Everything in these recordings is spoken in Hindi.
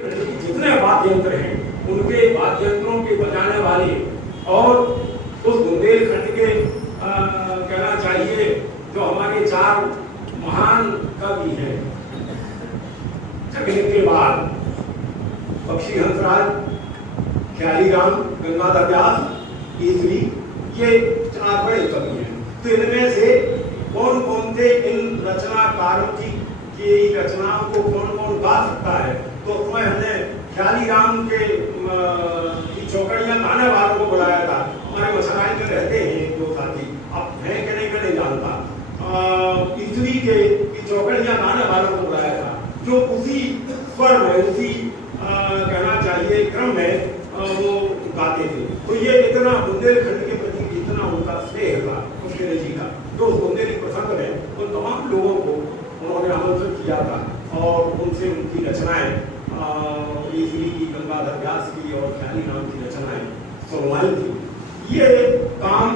जितने वाद्य यंत्र हैं उनके वाद्य यंत्रों के बजाने वाले और उस बुंदेलखंड के कहना चाहिए जो हमारे चार महान कवि हैं, जगने के बाद बख्शी हंसराज, ख्याली राम, गंगाधर व्यास, ईसरी, ये चार बड़े कवि हैं। तो इनमें से कौन कौन थे इन रचनाकारों की रचनाओं को कौन कौन गा सकता है? तो उसमें हमने ख्याली राम के की चौकड़ियां गाने वालों को बुलाया था। हमारे मसराई में रहते हैं दो साथी, अब है कि नहीं जानता। ईसरी के की चौकड़ियां गाने वालों को बुलाया था, जो उसी स्वर में, उसी कहना चाहिए क्रम में वो गाते थे। तो ये इतना बुंदेलखंड के प्रति इतना उनका स्नेह था मुश्किल जी का, जो उस बुंदेली प्रसंग में उन तमाम लोगों को उन्होंने आमंत्रित किया था और उनसे उनकी रचनाएं, ईसरी की, गंगाधर व्यास की और ख्याली राम की रचनाएं सुनवाई थी। ये काम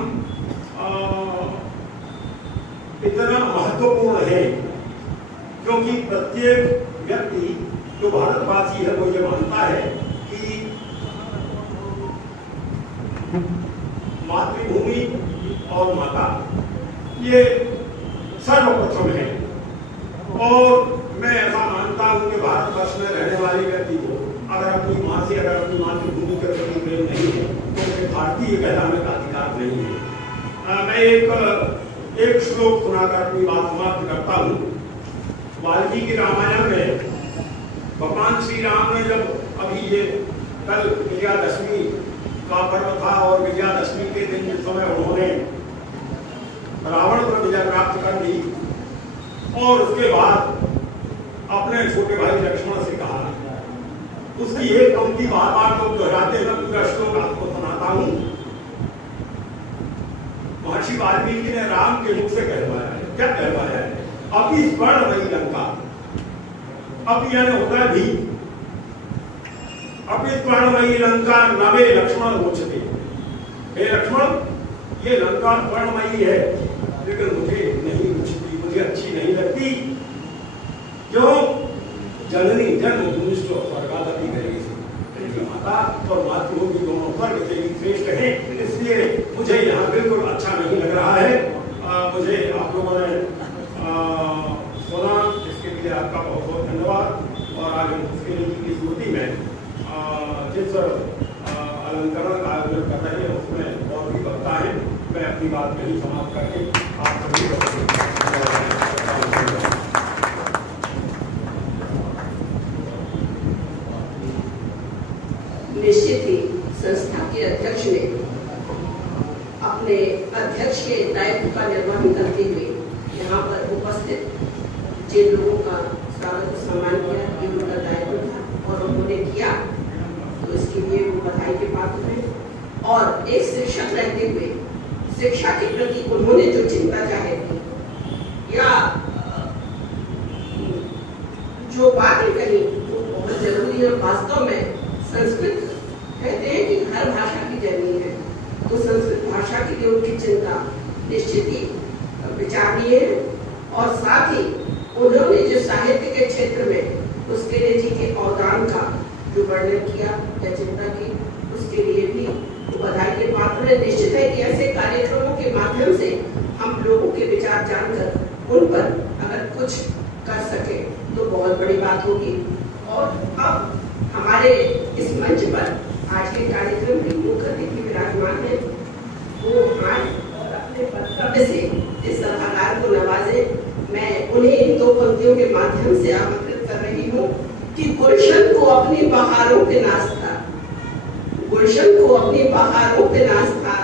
इतना महत्वपूर्ण है क्योंकि प्रत्येक व्यक्ति जो भारतवासी है वो ये मानता है कि मातृभूमि और माता ये सर्वप्रथम है। और मैं ऐसा मानता हूं कि भारतवर्ष में रहने वाले व्यक्ति को अगर अपनी माँ से, अगर अपनी मातृभूमि के प्रति प्रेम नहीं है तो उसे भारतीय कहलाने का अधिकार नहीं है। मैं एक श्लोक सुनाकर अपनी बात समाप्त करता हूँ। वाल्मीकि रामायण में भगवान श्री राम ने जब अभी ये कल विजयादशमी का पर्व था और विजयादशमी के दिन जिस समय उन्होंने रावण पर विजय प्राप्त कर ली और उसके बाद अपने छोटे भाई लक्ष्मण से कहा, उसकी एक पंक्ति बार बार तो दोहराते हुए पूरा श्लोक आपको सुनाता हूं। महर्षि वाल्मीकि ने राम के मुख से कहवाया है, क्या कहवाया है? अभी स्वर्णमयी लंका, अब यानी होता है भी, अभी स्वर्णमयी लंका नवे लक्ष्मण उचते। हे लक्ष्मण, ये लंका स्वर्णमयी है लेकिन मुझे नहीं उचती, मुझे अच्छी नहीं लगती। क्यों? जननी जन्मभूमि स्वर्गादपि गरीयसी, माता और मातृभूमि दोनों स्वर्ग से ही श्रेष्ठ हैं, इसलिए मुझे यहाँ बिल्कुल अच्छा नहीं लग रहा है। मुझे आप लोगों ने सुना, इसके लिए आपका बहुत बहुत धन्यवाद। और आगे उसके लिए की स्मृति में जिस अलंकरण का आयोजन कर रहे हैं उसमें और भी वक्ता है। मैं अपनी बात नहीं समाप्त करके आप सभी को निश्चित ही संस्था के अध्यक्ष ने अपने अध्यक्ष के दायित्व का निर्वहन करते हुए यहाँ पर उपस्थित जिन लोगों का स्वागत सम्मान किया, ये उनका दायित्व था और उन्होंने किया, तो इसके लिए वो बधाई के पात्र हैं। और एक शिक्षक रहते हुए शिक्षा के प्रति उन्होंने जो चिंता जाहिर की या जो बातें कही वो बहुत जरूरी है। वास्तव में संस्कृत कहते हैं कि हर भाषा की जननी है, तो संस्कृत भाषा की लिए उनकी चिंता निश्चित ही विचारणीय है। और साथ ही उन्होंने जो साहित्य के क्षेत्र में उसके लिए जी के अवदान का जो वर्णन किया या चिंता की, उसके लिए भी बधाई के पात्र है। निश्चित है कि ऐसे कार्यक्रमों के माध्यम से हम लोगों के विचार जानकर उन पर अगर कुछ कर सके तो बहुत बड़ी बात होगी। और अब हमारे इस मंच पर आज के कार्यक्रम के मुख्य अतिथि विराजमान है, वो आज अपने वक्तव्य से इस सभागार को नवाजे। मैं उन्हें इन दो पंक्तियों के माध्यम से आमंत्रित कर रही हूँ कि गुलशन को अपनी बहारों के नाश था, गुलशन को अपनी बहारों पे नाश था,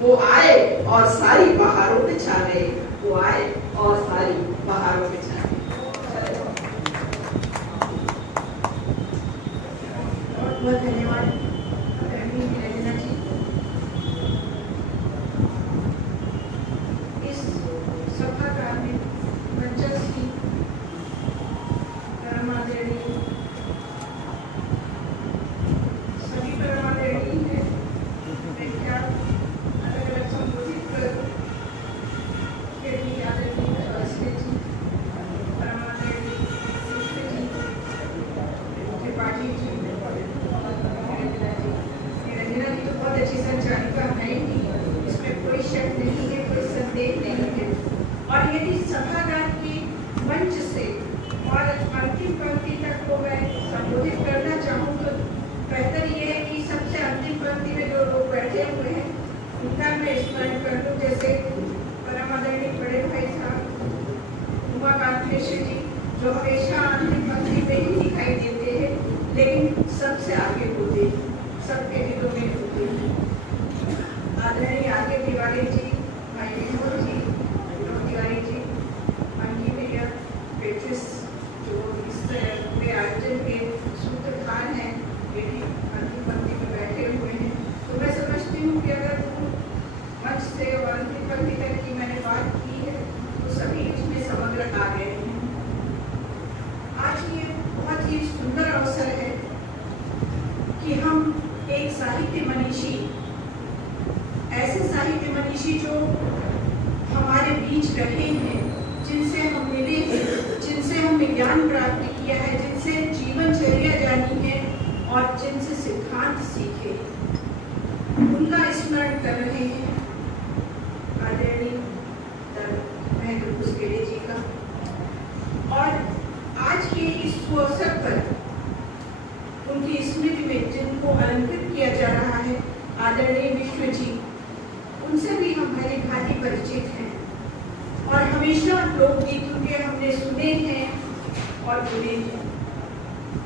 वो आए और सारी बहारों पे छा गए, वो आए और सारी बहारों पे छा गए। बहुत धन्यवाद जी। इस सभागार में मंचस्थी परमादेवी सभी परमादेवी है, क्या अलग अलग संबोधित कर के भी आदरणीय सरस्वती जी, परमादेवी त्रिपाठी जी, और अंतिम पंक्ति तक को मैं संबोधित करना चाहूँ तो बेहतर ये है कि सबसे अंतिम पंक्ति में जो लोग बैठे हुए हैं उनका मैं स्मरण कर दूँ, जैसे परम आदरणीय बड़े भाई साहब उमाकांत मिश्र जी, जो हमेशा अंतिम पंक्ति में ही दिखाई देते हैं लेकिन सबसे आगे होते, सबके हितों में होते हैं। आदरणीय आगे तिवारी जी, भाई विनोद जी, विनोद तिवारी जी, अंकी भैया, पेट्रिस जो इस पूरे आयोजन के सूत्रधार हैं, ये भी अंतिम पंक्ति में बैठे हुए हैं। तो मैं समझती हूँ कि अगर मंच से और अंतिम पंक्ति तक की मैंने बात की है तो सभी इसमें समग्र आ गए हैं। आज ये बहुत ही सुंदर अवसर है कि हम एक साहित्य मनीषी, ऐसे साहित्य मनीषी जो हमारे बीच रहे हैं, जिनसे हम मिले हैं, जिनसे हमने ज्ञान प्राप्त किया है, जिनसे जीवनचर्या जानी है और जिनसे सिद्धांत सीखे, उनका स्मरण कर रहे हैं। आदरणीय महेंद्र पुष्केड़े जी का, और आज के इस अवसर पर उनकी स्मृति में जिनको अलंकृत किया जा रहा है, आदरणीय विश्व जी, उनसे भी हम भली भांति परिचित हैं और हमेशा लोकगीत उनके हमने सुने हैं और सुने हैं।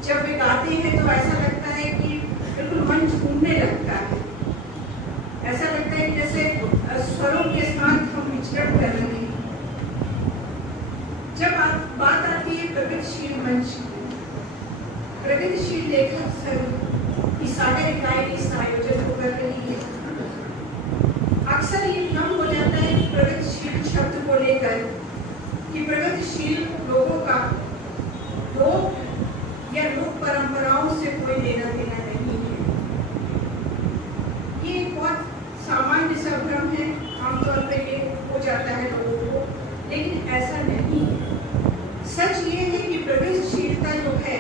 जब वे गाते हैं तो ऐसा लगता है कि बिल्कुल मन झूमने लगता है, ऐसा लगता है जैसे स्वरों के साथ हम विचरण कर रहे हैं। जब बात आती है प्रगतिशील मंच, प्रगतिशील लेखक संघ की सागर इकाई इस आयोजन को कर रही है। अक्सर ये भ्रम हो जाता है कि प्रगतिशील शब्द को लेकर कि प्रगतिशील लोगों का लोक या लोक परंपराओं से कोई लेना देना नहीं है। ये बहुत सामान्य सा भ्रम है, आमतौर पर ये हो जाता है लोगों को, लेकिन ऐसा नहीं है। सच ये है कि प्रगतिशीलता जो है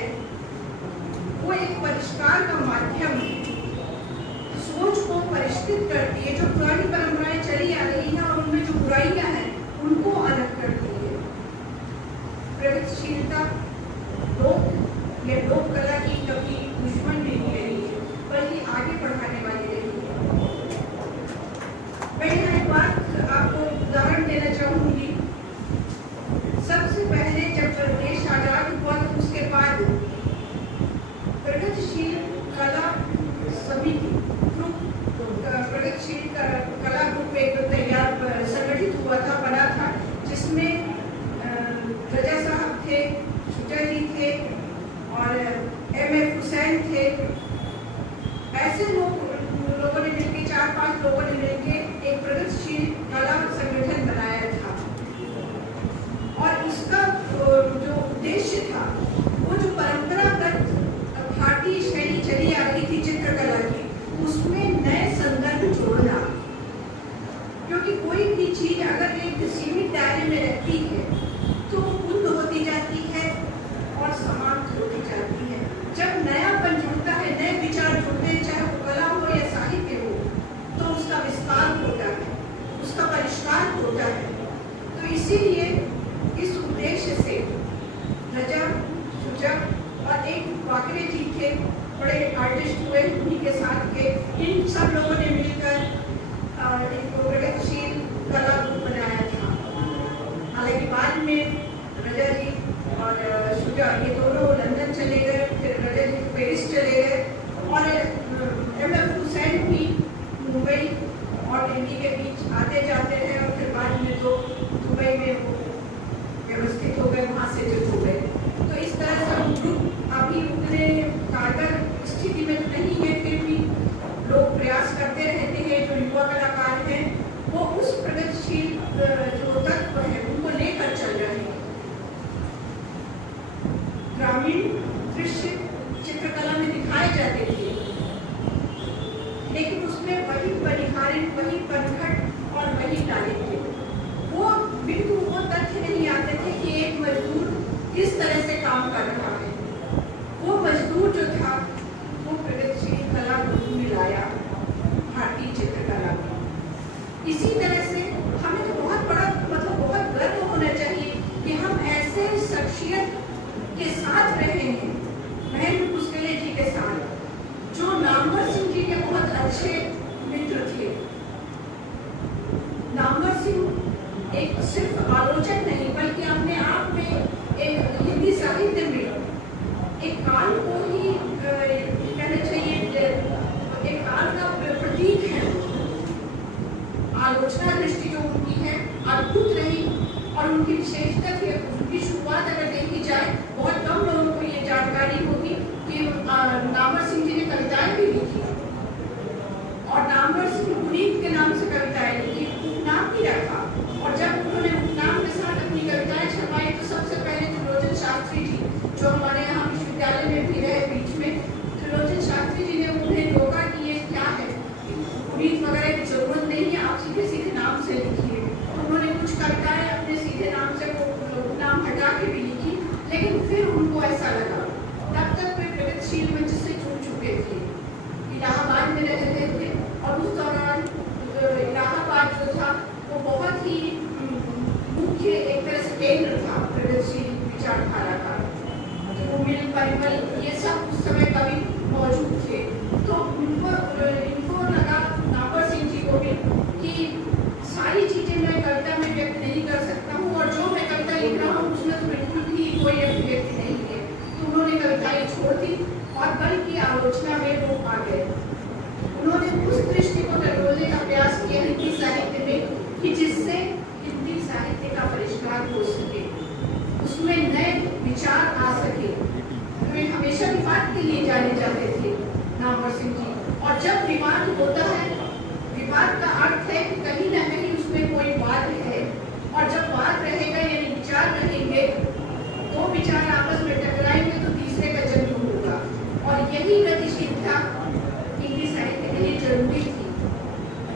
वो एक परिष्कार का माध्यम है, सोच को परिष्कृत करती है। जो पुरानी परंपराएं चली आ रही हैं और उनमें जो बुराइयां हैं उनको अलग करती है। प्रगतिशीलता लोक या लोक कला की कभी दुश्मन नहीं रही है, बल्कि आगे बढ़ाने वाली रही है। मैं यहाँ एक बात आपको उदाहरण देना चाहूंगी। सबसे पहले जब देश आजाद हुआ तो उसके बाद प्रगतिशील कला समिति ग्रुप, प्रगतिशील कला ग्रुप एक तैयार संगठित हुआ था, बना था, जिसमें रजा साहब थे, शुजा जी थे और M.F. हुसैन थे। ऐसे लोगों ने मिलकर, 4-5 लोगों ने मिलकर एक प्रगतिशील कला संगठन बनाया था। और उसका जो उद्देश्य था वो जो परंपरागत भारतीय शैली चली आ रही थी चित्रकला की, उसमें नए संदर्भ जोड़ना। क्योंकि कोई भी चीज अगर एक सीमित दायरे में रहती है तो कुंद होती जाती है और समाप्त होती जाती है। जब नयापन जुड़ता है, नए विचार जुड़ते हैं, चाहे वो कला हो या साहित्य हो, तो उसका विस्तार होता है, उसका परिष्कार होता है। तो इसीलिए इस उद्देश्य से रजा, शुजा और एक वाकरे जी थे, बड़े आर्टिस्ट हुए उन्हीं के साथ के, इन सब लोगों ने मिलकर एक प्रगतिशील कला ग्रुप बनाया था। हालांकि बाद में रजा जी और शुजा ये दोनों लंदन चले गए, फिर रजा जी पेरिस चले गए और M.F. हुसैन भी मुंबई और दिल्ली के बीच आते जाते रहे और फिर बाद में तो दुबई में वो व्यवस्थित हो गए, वहाँ से जुड़ हो गए। तो इस तरह से ग्रुप अभी उतने कारगर स्थिति में नहीं है, फिर भी लोग प्रयास करते रहते हैं। जो युवा कलाकार हैं वो उस प्रगतिशील जो तत्व है उनको लेकर चल रहे हैं। ग्रामीण दृश्य चित्रकला में दिखाए जाते थे, लेकिन उसमें वही परिहारित, वही परखट और वही तारीफ थे। वो बिल्कुल वो तथ्य नहीं आते थे कि एक मजदूर किस तरह से काम कर रहा है। वो मजदूर जो था वो प्रगतिशील कला को मिलाया भारतीय चित्रकला में। इसी तरह से हमें तो बहुत बड़ा बहुत गर्व होना चाहिए कि हम ऐसे शख्सियत के साथ रहे हैं, महेंद्र पुष्करे जी के साथ, जो नामवर सिंह जी के बहुत अच्छे मित्र थे। नामवर सिंह एक सिर्फ आलोचक नहीं बल्कि अपने आप में एक हिंदी साहित्य में एक काल को ही कहना चाहिए, एक काल का प्रतीक है। आलोचना दृष्टि जो उनकी है अद्भुत रही और उनकी विशेषता थी। उनकी शुरुआत अगर देखी जाए, बहुत कम लोगों को ये जानकारी होगी कि नामवर सिंह जी ने कविताएं भी लिखी और नामवर सिंह पुनीत के नाम से कविताएं लिखी, उपनाम भी रखा। और जब उन्होंने उपनाम के साथ अपनी कविताएं छपाई तो सबसे पहले त्रिलोचन शास्त्री जी, जो हमारे यहाँ विश्वविद्यालय में भी रहे बीच में, त्रिलोचन शास्त्री जी ने उन्हें रोका कि ये क्या है, पुनीत वगैरह की जरूरत नहीं है, आप सीधे सीधे नाम से लिखिए। उन्होंने कुछ कविताएं अपने सीधे नाम से नाम हटा के भी लिखी, लेकिन फिर उनको ऐसा लगा, तब तक वे प्रगतिशील मंच से छूट चुके थे, इलाहाबाद में रहते थे और उस दौरान इलाहाबाद जो था वो बहुत ही मुख्य एक तरह से केंद्र था प्रगतिशील विचारधारा का। वो मिल परिमल ये सब उस समय कवि मौजूद थे। तो इनको लगा नामवर सिंह जी को भी कि सारी चीजें मैं कविता में व्यक्त नहीं कर सकता हूँ और जो मैं कविता लिख रहा हूँ उसमें तो बिल्कुल भी कोई अभिव्यक्ति नहीं है। तो उन्होंने कविताएं छोड़ दी और बल की आलोचना में वो आ गए। उन्होंने उस दृष्टि को टटोलने का प्रयास किया हिंदी साहित्य में कि जिससे हिंदी साहित्य का परिष्कार हो सके, उसमें नए विचार आ सके। वे हमेशा विवाद के लिए जाने जाते थे नामवर सिंह जी, और जब विवाद होता है, विवाद का अर्थ है कि कहीं न कहीं उसमें कोई वाद है, और जब वाद रहेगा यानी विचार रहेंगे, दो विचार आपस में टकराएंगे तो तीसरे का जन्म होगा। और यही गतिशीलता हिंदी साहित्य के लिए जरूरी थी।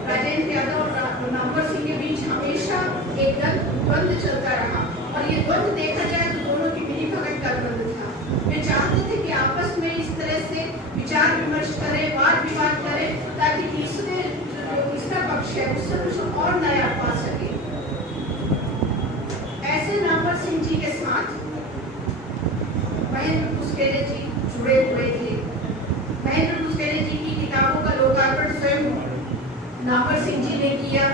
राजेंद्र यादव और नामवर सिंह के बीच हमेशा एक द्वंद्व चलता रहा, और ये द्वंद्व देखा जाए तो दोनों की मिली भगत का द्वंद्व था। वे चाहते थे कि आपस में इस तरह से विचार विमर्श करें, वाद विवाद करें, ताकि तीसरा पक्ष है उससे कुछ और नया पा सके। ऐसे नामवर सिंह जी के साथ महेंद्र पुष्करे जी जुड़े हुए थे। महेंद्र पुष्करे जी की किताबों का लोकार्पण स्वयं नामवर सिंह जी ने किया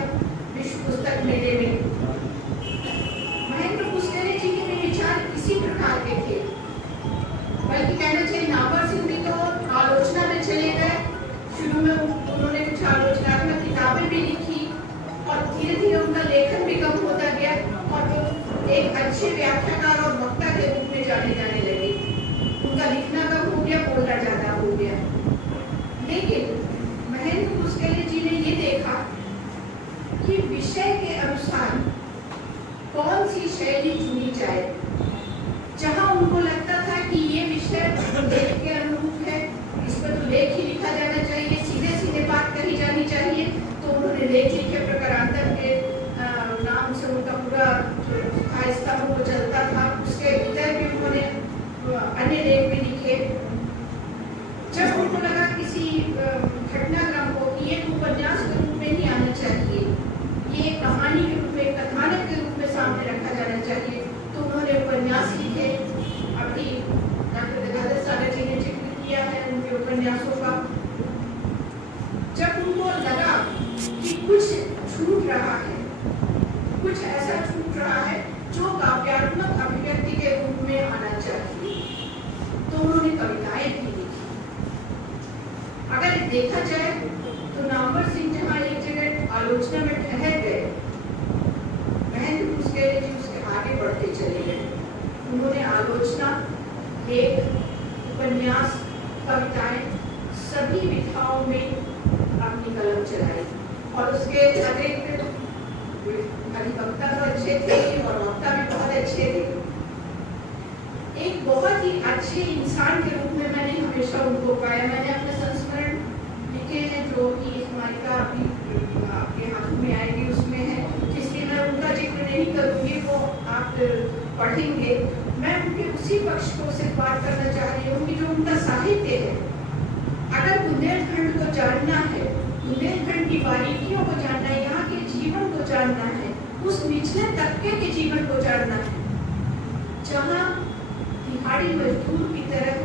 विश्व पुस्तक मेले में। महेंद्र पुष्करे जी के भी विचार इसी प्रकार के थे, बल्कि कहना चाहिए नामवर सिंह जी तो आलोचना में चले गए। शुरू में उन्होंने कुछ आलोचनात्मक किताबें भी लिखी और धीरे धीरे उनका लेखन भी कम होता गया और वो एक अच्छे व्याख्याकार और वक्ता के रूप में जाने लगे। उनका लिखना कम हो गया, बोलना ज्यादा हो गया। लेकिन महेंद्र पुष्करे जी ने ये देखा कि विषय के अनुसार कौन सी शैली चुनी जाए। जहां उनको लगता था कि ये विषय लेख के अनुरूप है, इस पर तो लेख ही लिखा जाना चाहिए, सीधे सीधे बात कही जानी चाहिए, तो उन्होंने लेख लिखे। प्रकारांतर के नाम से उनका पूरा स्तंभ वो चलता था, उसके भीतर भी उन्होंने अन्य लेख भी लिखे। जब उनको लगा किसी घटनाक्रम को कि ये उपन्यास के रूप में नहीं आना चाहिए, ये कहानी के रूप में, कथानक के रूप में सामने रखा जाना चाहिए, तो उन्होंने उपन्यास लिखे। अभी डॉक्टर गंगाधर सागर जी ने जिक्र किया है उनके उपन्यासों का। जब उनको लगा कि कुछ छूट रहा है, कुछ ऐसा छूट रहा है जो काव्यात्मक अभिव्यक्ति के रूप में आना चाहिए, तो उन्होंने कविताएं भी लिखी। अगर देखा जाए तो नामवर सिंह जहाँ एक जगह आलोचना में ठहर गए, महेंद्र पुष्करे जी उसके आगे बढ़ते चले गए। उन्होंने आलोचना, लेख, उपन्यास, कविताएं सभी विधाओं में अपनी कलम चलाई और उसके अतिरिक्त अधिवक्ता तो अच्छे थे और वक्ता भी बहुत अच्छे थे। एक बहुत ही अच्छे इंसान के रूप में मैंने हमेशा उनको पाया। मैंने अपने संस्मरण लिखे हैं जो कि इस मालिका अभी आपके हाथों में आएगी उसमें है, इसलिए मैं उनका जिक्र नहीं करूँगी, वो आप पढ़ेंगे। मैं उनके उसी पक्ष को सिर्फ बात करना चाह रही हूँ कि जो उनका साहित्य है, अगर बुंदेलखंड को जानना है, बुंदेलखंड की बारीकियों को जानना है, यहाँ के जीवन को जानना है, उस निचले तबके के जीवन को जानना है, जहाँ दिहाड़ी मजदूर की तरह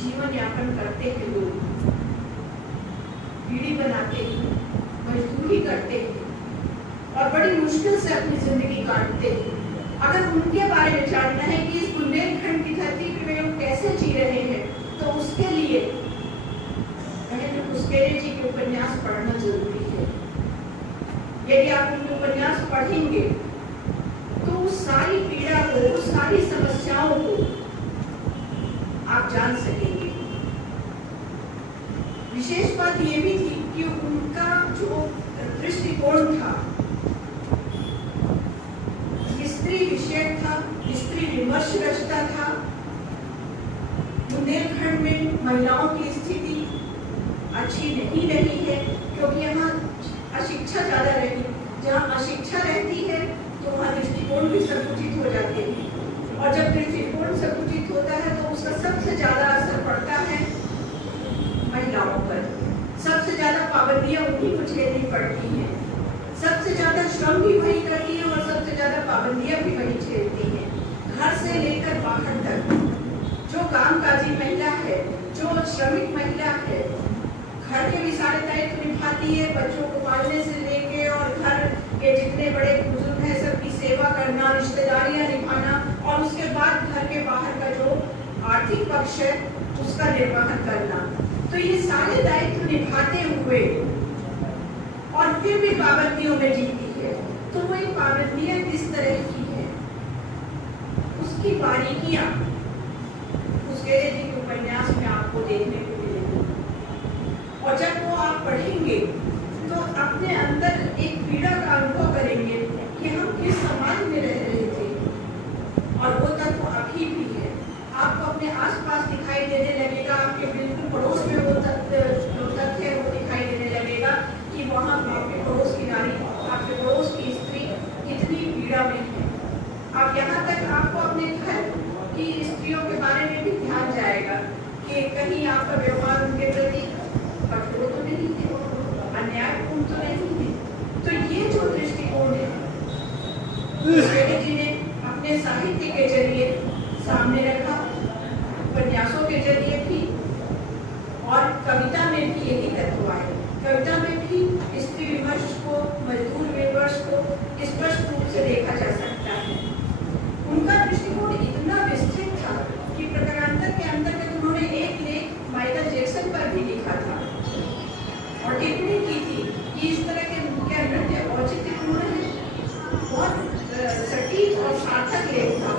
जीवन यापन करते हैं लोग, बीड़ी बनाते हैं, मजदूरी करते हैं और बड़ी मुश्किल से अपनी जिंदगी काटते हैं। अगर उनके बारे में जानना है कि इस बुंदेलखंड की धरती पे वे लोग कैसे जी रहे हैं, तो उसके लिए महेंद्र कुस्केरे जी के उपन्यास पढ़ना जरूरी है। यदि आप उनके उपन्यास पढ़ेंगे तो उस सारी पीड़ा को, उस सारी समस्याओं को आप जान सकेंगे। विशेष बात यह भी थी कि उनका जो दृष्टिकोण था, स्त्री विषयक था, स्त्री विमर्श रचता था। बुंदेलखंड में महिलाओं की स्थिति अच्छी नहीं रही है, क्योंकि यहाँ अशिक्षा ज्यादा रही। जहाँ अशिक्षा रहती है तो वहाँ दृष्टिकोण भी संकुचित हो जाते हैं, और जब दृष्टिकोण संकुचित होता है तो उसका सबसे ज्यादा असर पड़ता है महिलाओं पर। सबसे ज्यादा पाबंदियां उन्हीं को झेलनी पड़ती हैं, सबसे ज्यादा श्रम भी वही करती है और सबसे ज्यादा पाबंदियां भी वही झेलती हैं। घर से लेकर बाहर तक जो कामकाजी महिला है, जो श्रमिक महिला है, घर के भी सारे दायित्व निभाती है, बच्चों को पालने से लेके और घर के जितने बड़े बुजुर्ग हैं सबकी सेवा करना, रिश्तेदारियां निभाना, और उसके बाद घर के बाहर का जो आर्थिक पक्ष है उसका निर्वहन करना। तो ये सारे दायित्व निभाते हुए और फिर भी पाबंदियों में जीती है। तो वो पाबंदियां किस तरह की है, उसकी बारीकियां कुस्केरे जी के उपन्यास में आपको देखने को मिलेगी। और जब वो आप पढ़ेंगे तो अपने अंदर एक पीड़ा का अनुभव करेंगे कि हम किस समाज में रह रहे थे, और वो तत्व अभी भी है। आपको अपने आसपास दिखाई देने लगेगा, आपके बिल्कुल पड़ोस में वो तथ्य है वो दिखाई देने लगेगा कि वहाँ आपके पड़ोस की नारी, आपके पड़ोस की स्त्री कितनी पीड़ा में है। अब यहाँ तक आपको अपने घर की स्त्रियों के बारे में भी ध्यान जाएगा कि कहीं आपका व्यवहार उनके प्रति कठोर तो नहीं है, अन्यायपूर्ण तो नहीं है। तो ये जो दृष्टिकोण है कुस्केरे जी ने अपने साहित्य के जरिए सामने रखा, उपन्यासों के जरिए भी, और कविता में भी यही तत्व आए। कविता में भी स्त्री विमर्श को, मजदूर विमर्श को स्पष्ट रूप से देखा जा सकता है। उनका दृष्टिकोण इतना विस्तृत था कि प्रकारांतर के अंतर्गत उन्होंने एक लेख माइकल जैक्सन पर भी लिखा था और टिप्पणी की थी कि इस तरह के नृत्य औचित्यपूर्ण है, बहुत सटीक और सार्थक लेख था।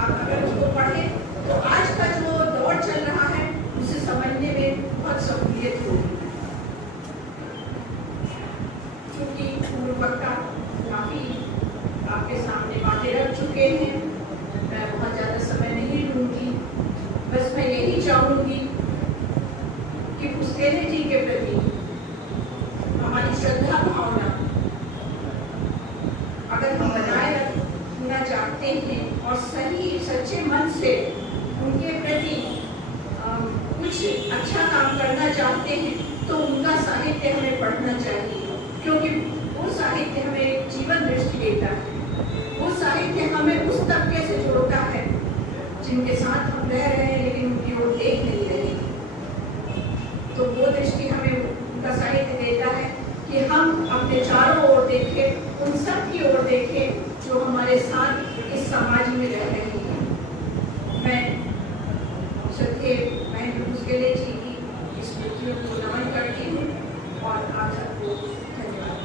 आप अगर उसको पढ़ें तो आज का जो दौर चल रहा है उसे समझने में बहुत सहूलियत होगी। क्योंकि पूर्व वक्ता काफी आपके सामने बातें रख चुके हैं, मैं बहुत ज्यादा समय नहीं लूंगी। बस मैं यही चाहूंगी कि कुस्केरे जी के प्रति हमारी श्रद्धा भावना अगर हम बनाए रखना चाहते हैं और सही सच्चे मन से उनके प्रति कुछ अच्छा काम करना चाहते हैं, तो उनका साहित्य हमें पढ़ना चाहिए। क्योंकि वो साहित्य हमें एक जीवन दृष्टि देता है, वो साहित्य हमें उस तबके से जोड़ता है जिनके साथ हम रह रहे हैं लेकिन उनकी ओर देख नहीं रहे। तो वो दृष्टि हमें उनका साहित्य देता है कि हम अपने चारों ओर देखें, उन सब की ओर देखें जो हमारे साथ इस समाज में रह रहे हैं। मैं श्रद्धेय महेंद्र कुस्केरे जी की स्मृतियों को नमन करती हूँ और आप सबको धन्यवाद।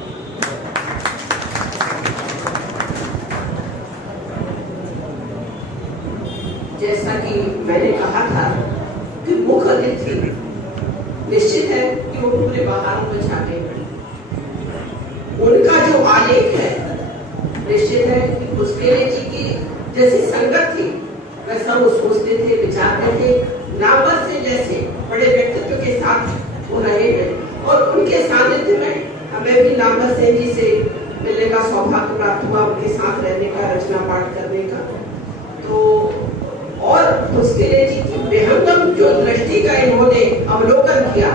जैसा कि मैंने कहा था कि मुख्य अतिथि निश्चित है कि वो पूरे बहारों में छाके पड़ी। उनका जो आलेख है निश्चित है कि कुस्केरे जी की जैसी संगत थी वैसा वो सोचते थे, विचारते थे। नामवर से जैसे बड़े व्यक्तित्व के साथ वो रहे हैं और उनके सानिध्य में हमें भी नामवर सेन जी से मिलने का सौभाग्य प्राप्त हुआ, उनके साथ रहने का, रचना पाठ करने का। तो और कुस्केरे जी की बेहंगम जो दृष्टि का इन्होंने अवलोकन किया,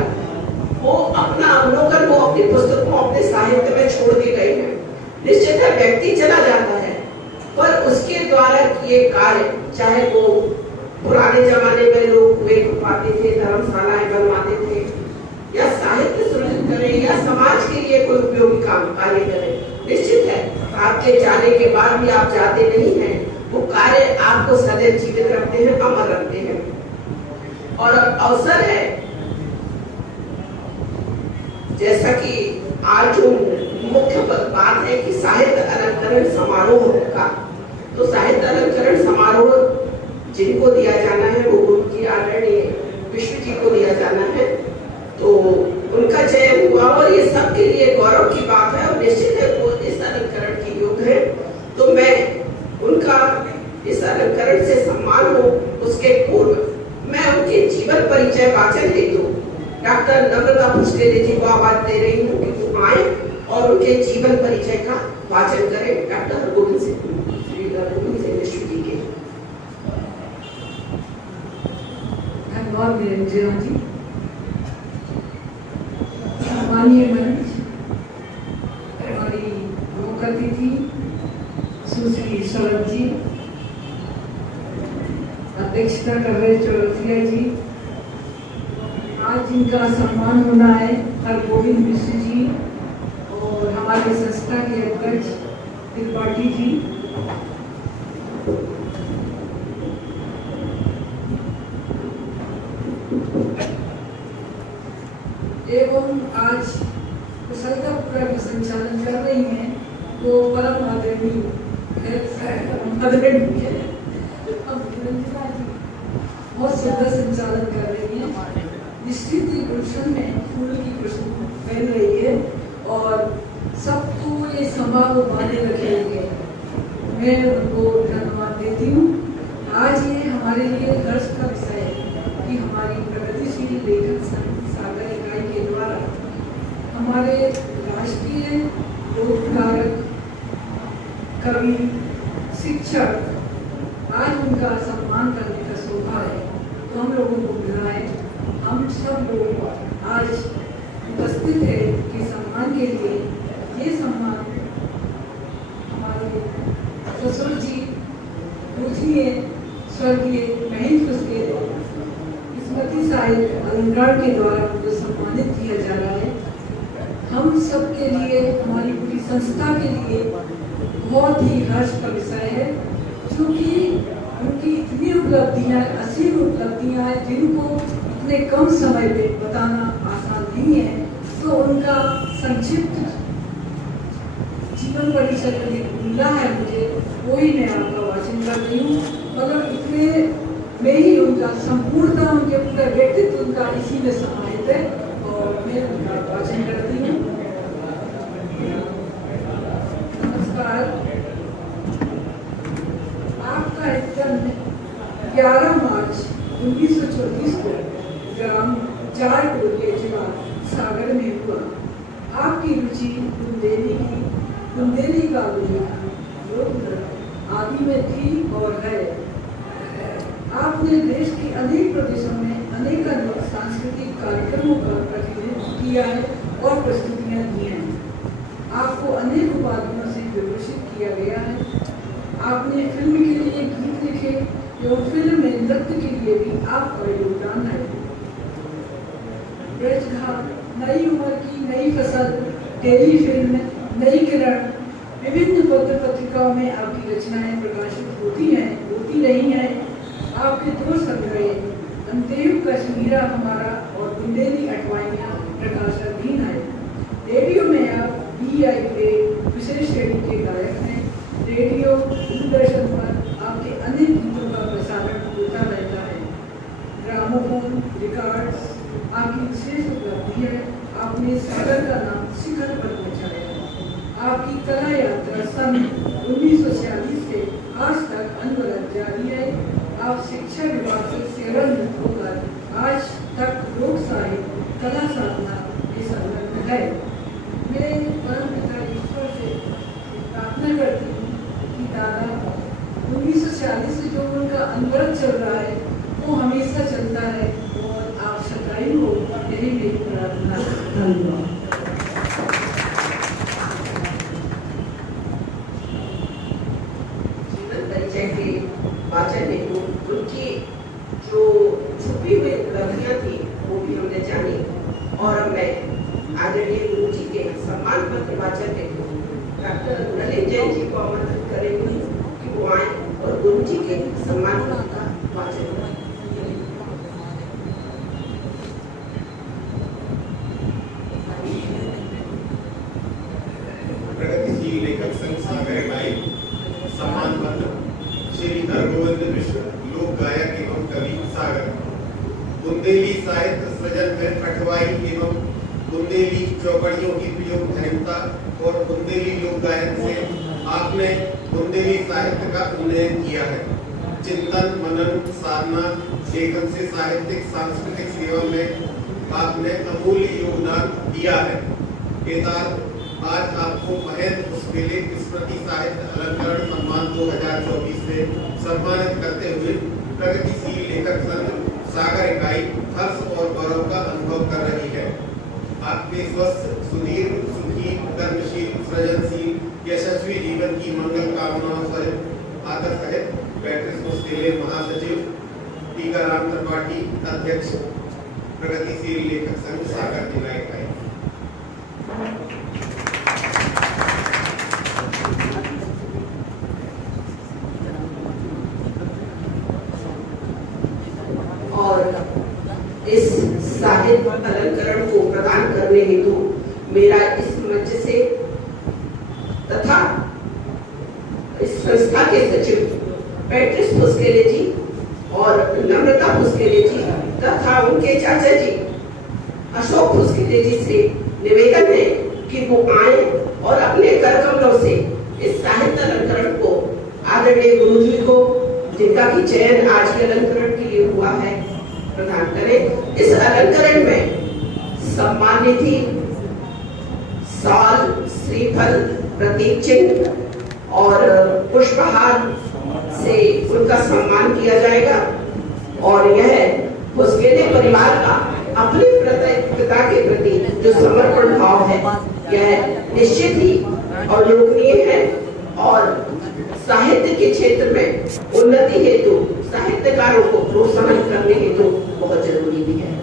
वो अपना अवलोकन वो अपनी पुस्तकों, अपने साहित्य में छोड़ के गए हैं। निश्चित है व्यक्ति चला जाता है पर उसके द्वारा किए कार्य चाहे वो पुराने जमाने में लोग कुएं खुपाते थे, धर्मशालाएं बनवाते थे, या साहित्य सृजित करें या समाज के लिए कोई उपयोगी काम कार्य करें, निश्चित है आपके जाने के बाद भी आप जाते नहीं हैं, वो कार्य आपको सदैव जीवित रखते हैं, अमर रखते हैं। और अब अवसर है, जैसा कि आज जो मुख्य बात है कि साहित्य अलंकरण समारोह का, तो साहित्य अलंकरण समारोह जिनको दिया जाना है वो उनकी आदरणीय विश्व जी को दिया जाना है, तो उनका चयन हुआ और ये सबके लिए गौरव की बात है और निश्चित है वो इस अलंकरण के योग्य है। तो मैं उनका इस अलंकरण से सम्मान हो, उसके पूर्व मैं उनके जीवन परिचय वाचन हेतु डॉक्टर नम्रता भुजटेले जी को आवाज दे रही हूँ कि वो आए और उनके जीवन परिचय का वाचन करें। डॉक्टर हरगोविंद सिंह, श्री हरगोविंद सिंह विश्व जी के। धन्यवाद निरंजना जी। माननीय मंच, हमारी प्रमुख अतिथि सुश्री शरद जी, अध्यक्षता कर रहे चौरसिया जी, आज जिनका सम्मान होना है हरगोविंद मिश्र जी और हमारे संस्था के अध्यक्ष त्रिपाठी जी, एवं आज कुशलतापूर्वक में संचालन कर रही हैं वो परम आदरणीय बहुत सुंदर संचालन कर रही है। निश्चित ही गुलशन में फूल की खुशबू फैल रही है और सबको ये संभाव माने रखेंगे। मैं उनको धन्यवाद देती हूँ। आज ये हमारे लिए हर्ष का विषय है कि हमारी प्रगतिशील लेखक सागर इकाई के द्वारा हमारे राष्ट्रीय लोकगायक, कवि, शिक्षक आज उनका सम्मान करने का सौभाग्य तो हम लोगों को मिला है। हम सब लोग आज उपस्थित है कि सम्मान के लिए ये सम्मान हमारे ससुर जी पूजनीय स्वर्गीय महेंद्र के स्मृति साहित्य अलंकार के द्वारा उनको सम्मानित किया जा रहा है। हम सब के लिए, हमारी पूरी संस्था के लिए बहुत ही हर्ष का विषय है, क्योंकि उनकी इतनी उपलब्धियां, असीम उपलब्धियां हैं जिनको इतने कम समय पे बताना आसान नहीं है। तो उनका संक्षिप्त जीवन परिचय मिला है मुझे, वो ही मैं आपका वाचन कर रही हूँ। मतलब इतने में ही उनका संपूर्णता, उनके पूरा व्यक्तित्व उनका इसी में समाहित है और मैं उनका वाचन करती हूँ। नमस्कार। आपका जन्म 11 मार्च 1934 को ग्राम जारटोलिया जिला सागर में हुआ। आपकी रुचि बुंदेली का आदि में थी और है। आपने देश के अनेक प्रदेशों में अनेक सांस्कृतिक कार्यक्रमों का प्रतिनिधित्व किया है और प्रस्तुतियां दी हैं। आपको अनेक उपाधियों से विभूषित किया गया है। आपने फिल्म के लिए गीत लिखे एवं फिल्म में नृत्य के लिए भी आपका योगदान है। ब्रजघाट, नई उम्र की नई फसल, टेलीफिल्म, नई किरण, विभिन्न पत्र पत्रिकाओं में आपकी रचनाएं प्रकाशित होती रही हैं। आपके 2 संग्रह अंतरिम कश्मीरा हमारा और बुंदेली अटवाइयाँ प्रकाशाधीन है। रेडियो में आप BI ग्रेड विशेष श्रेणी के गायक हैं। रेडियो, दूरदर्शन पर आपके अनेक गीतों का प्रसारण होता रहता है। ग्रामोफोन रिकॉर्ड्स आपकी विशेष उपलब्धि है। आपने सागर का नाम शिखर पर पहुंचाया। आपकी कला यात्रा सन 1946 से आज तक अनवरत जारी है। आप शिक्षा विभाग से सेवानिवृत्त होकर आज तक लोक साहित्य, कला साधना में संलग्न है। मैं परम पिता ईश्वर से प्रार्थना करती हूँ कि दादा 1946 से जो उनका अनवरत चल रहा है वो हमेशा चलता है और आप सदाई हो, यही मेरी प्रार्थना है। धन्यवाद। जीवन परिचय के वाचन उनकी जो छुपी हुई उपलब्धियां थी वो भी हमने जानी। और अब मैं आदरणीय गुरु जी के सम्मान पत्र वाचन हेतु डॉक्टर नलिन जैन जी को आमंत्रित करेंगे कि वो आए और गुरु जी के सम्मान पत्र का वाचन करें। प्रगतिशील लेखक संघ सागर इकाई सम्मान पत्र श्री हरगोविंद मिश्र, लोक गायक एवं कवि सागर। बुंदेली साहित्य सृजन में पटवाई एवं बुंदेली चौकड़ियों की प्रयोग धर्मता और बुंदेली लोक गायन से आपने बुंदेली साहित्य का उन्नयन किया है। चिंतन, मनन, साधना, लेखन से साहित्यिक सांस्कृतिक सेवा में आपने अमूल्य योगदान दिया है। केदार, आज आपको महेंद्र पुष्पेले स्मृति साहित्य अलंकरण सम्मान 2024 से सम्मानित करते हुए प्रगतिशील लेखक संघ सागर इकाई हर्ष और गौरव का अनुभव कर रही है। आपके स्वस्थ, सुदीर्घ, सुखी, कर्मशील, सृजनशील, यशस्वी जीवन की मंगल कामनाओं सहित आदर सहित पैट्रिस पुष्पेले महासचिव, टीकाराम त्रिपाठी अध्यक्ष, प्रगतिशील लेखक संघ सागर जिला इकाई। इस साहित्य अलंकरण को प्रदान करने हेतु मेरा इस मंच से तथा इस संस्था के सचिव पैट्रिस पुष्पेले जी और नम्रता पुष्पेले जी तथा उनके चाचा जी अशोक पुष्पेले जी से निवेदन है कि वो आए और अपने कर कमलों से इस साहित्य अलंकरण को आदरणीय गुरु जी को, जिनका की चयन आज के अलंकरण के लिए हुआ है, प्रदान करें। इस अलंकरण में सम्मान निधि, साल, श्रीफल, प्रतीक चिन्ह और पुष्पहार से उनका सम्मान किया जाएगा। और यह पुष्पेले परिवार का अपने पिता के प्रति जो समर्पण भाव है, यह निश्चित ही अवलोकनीय है और साहित्य के क्षेत्र में उन्नति हेतु, साहित्यकारों को प्रोत्साहन करने हेतु बहुत जरूरी भी है।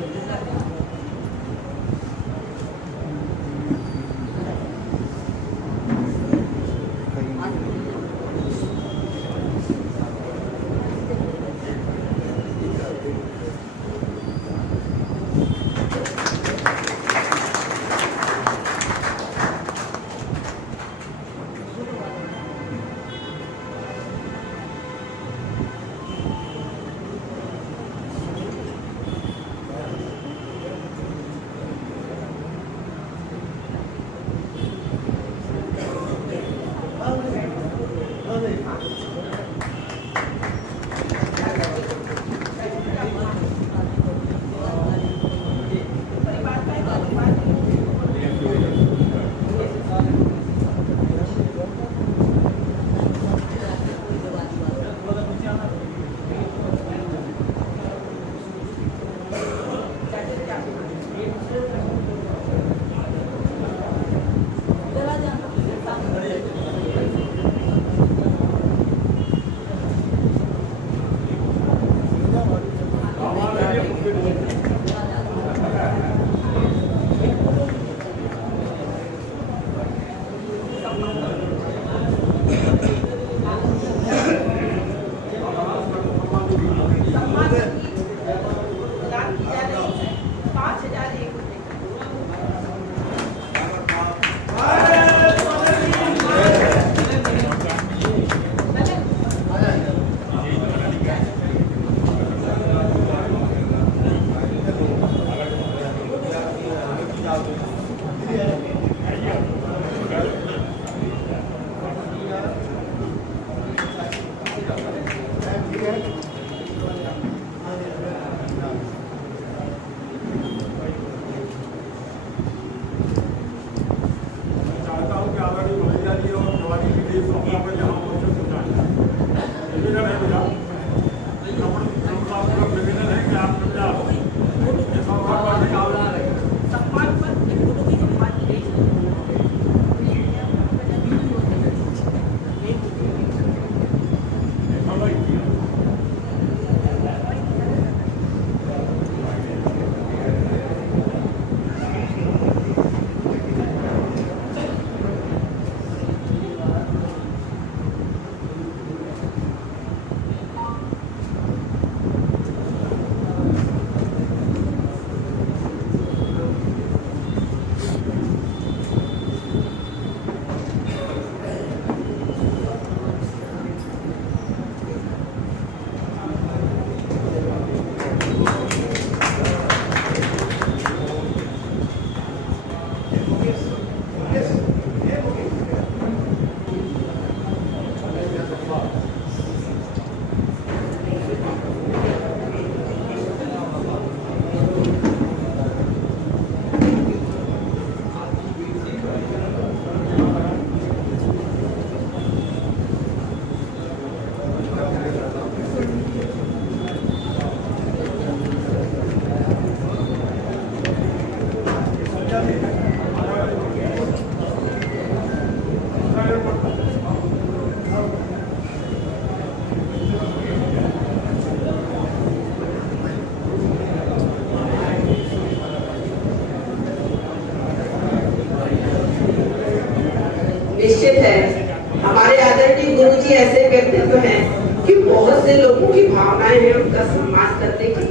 से लोगों की भावनाएं हैं उनका सम्मान करने की,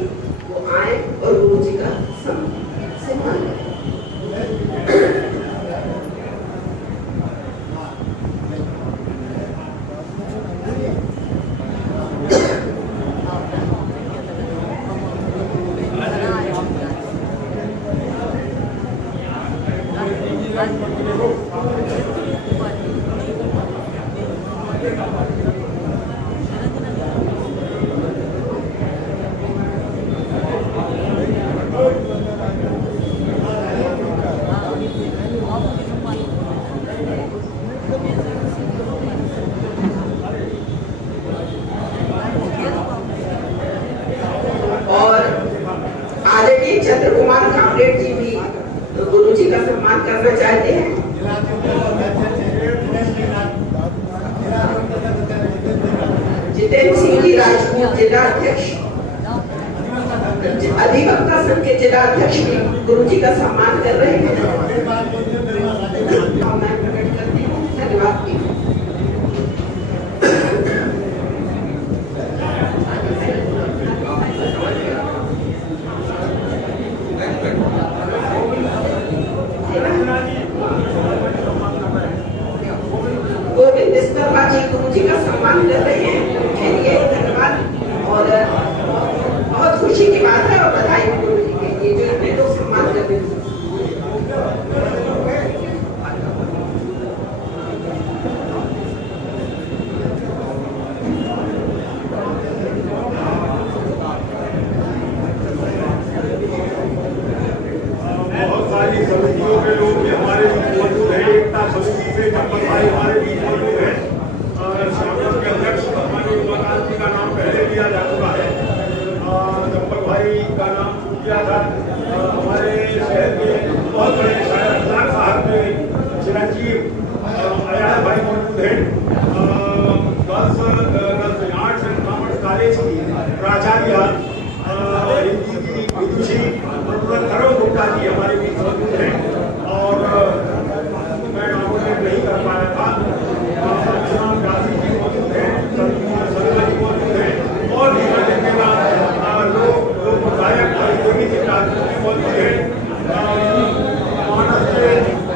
वो आए और गुरु जी का सम्मान करें। चंद्र कुमार कामरेड जी भी गुरु जी का सम्मान करना चाहते हैं। जितेंद्र सिंह जी राजपूत जिला अध्यक्ष, अधिवक्ता संघ के जिला अध्यक्ष भी गुरु जी का सम्मान कर रहे हैं। मैं प्रकट करती हूँ। धन्यवाद। गोविंद विश्वकर्मा जी गुरु जी का सम्मान कर रहे हैं, उनके लिए धन्यवाद और बहुत खुशी की बात है और बधाई गुरु जी के लिए जो इतने लोग सम्मान कर रहे हैं। बहुत सारी समितियों के लोग भी हमारे बीच मौजूद हैं। एकता समिति से चंपक भाई हमारे बीच मौजूद हैं। संगठन के अध्यक्ष माननीय उमाकांत जी का नाम पहले लिया जा चुका है। चंपक भाई का नाम छूट गया था। हमारे शहर के बहुत बड़े शायर अखलाक साहब में चिरंजीव अयाज भाई मौजूद हैं। Girls arts and commerce college की प्राचार्य हिंदी की विदुषी करो गुप्ता जी हमारे बीच मौजूद हैं और मैं नॉमिनेट नहीं कर पाया था। काशी जी मौजूद हैं, सरिता जी मौजूद हैं और भी लोग गायक भाई देवी जी मौजूद हैं।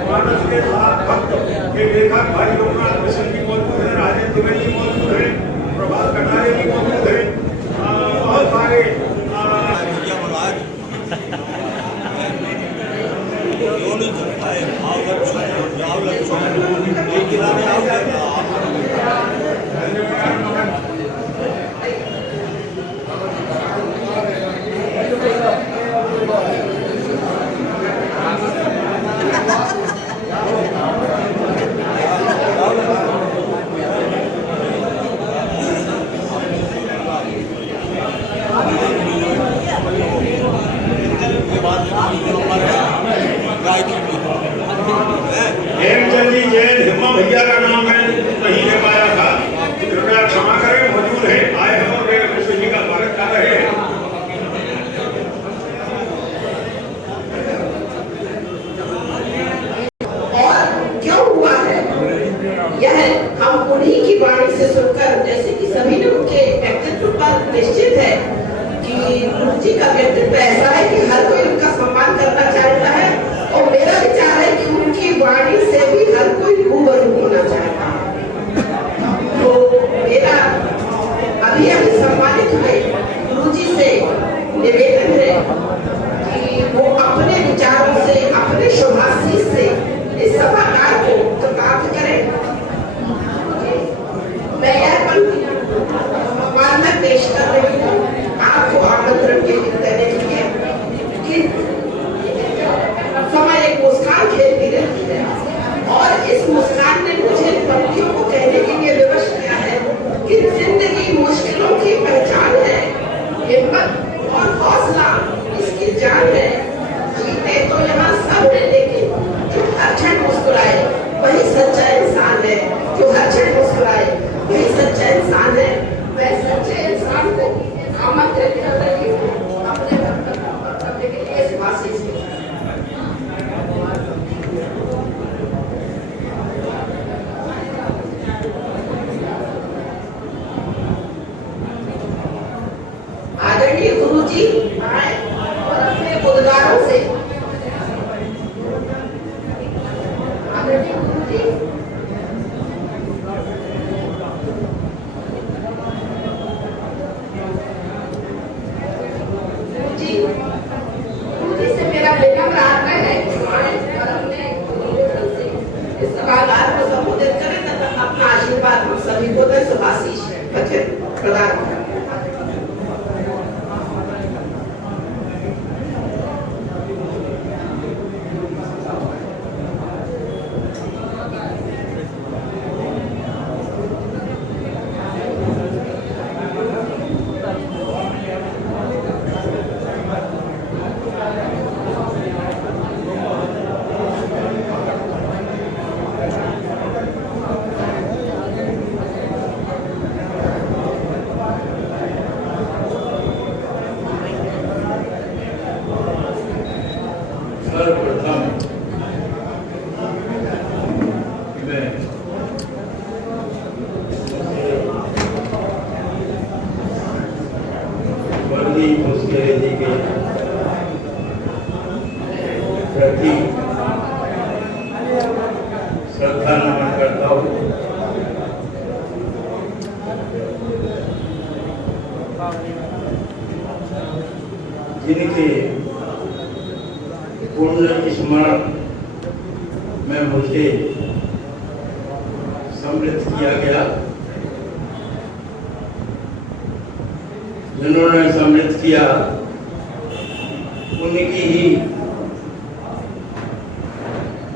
मानस के साथ भक्त के लेखक भाई लोकनाथ मिश्र जी मौजूद हैं, राजेंद्र द्विवेदी मौजूद हैं, प्रभात कटारे जी मौजूद हैं। बहुत सारे हेमचंद जी जैन हिम्मा भैया का नाम मैं नहीं ले पाया था, कृपया क्षमा करें। मौजूद है, आए हैं और कृष्ण जी का स्वागत कर रहे हैं। और क्यों हुआ है यह हम उन्हीं की वाणी से सुनकर, जैसे कि सभी लोग के व्यक्तित्व पर निश्चित है कि गुरु जी का व्यक्तित्व ऐसा है कि हर कोई उनका सम्मान करना चाहता है और मेरा विचार है कि उनकी वाणी से भी हर कोई रूबरू होना चाहता है। तो मेरा अभी सम्मानित हुए गुरु जी से निवेदन है कि वो अपने विचारों से, अपने शुभाशीष से इस सभागार को प्राप्त करें। मैं यह मानना पेश कर रही हूँ आपको आमंत्रण के लिए देने के लिए कि आइए गुरुजी आए और अपने उद्गारों से गुरुजी से मेरा विनम्र आग्रह है कि आए और अपने इस सभागार को संबोधित करें तथा अपना आशीर्वाद हम सभी को दे शुभाशीष प्रदान करें। सर्वप्रथम मैं वर्दी मुस्लिम जी के प्रति श्रद्धा नमन करता हूँ। जिनके पूर्ण स्मरण में मुझे सम्मिलित किया गया, जिन्होंने सम्मिलित किया उनकी ही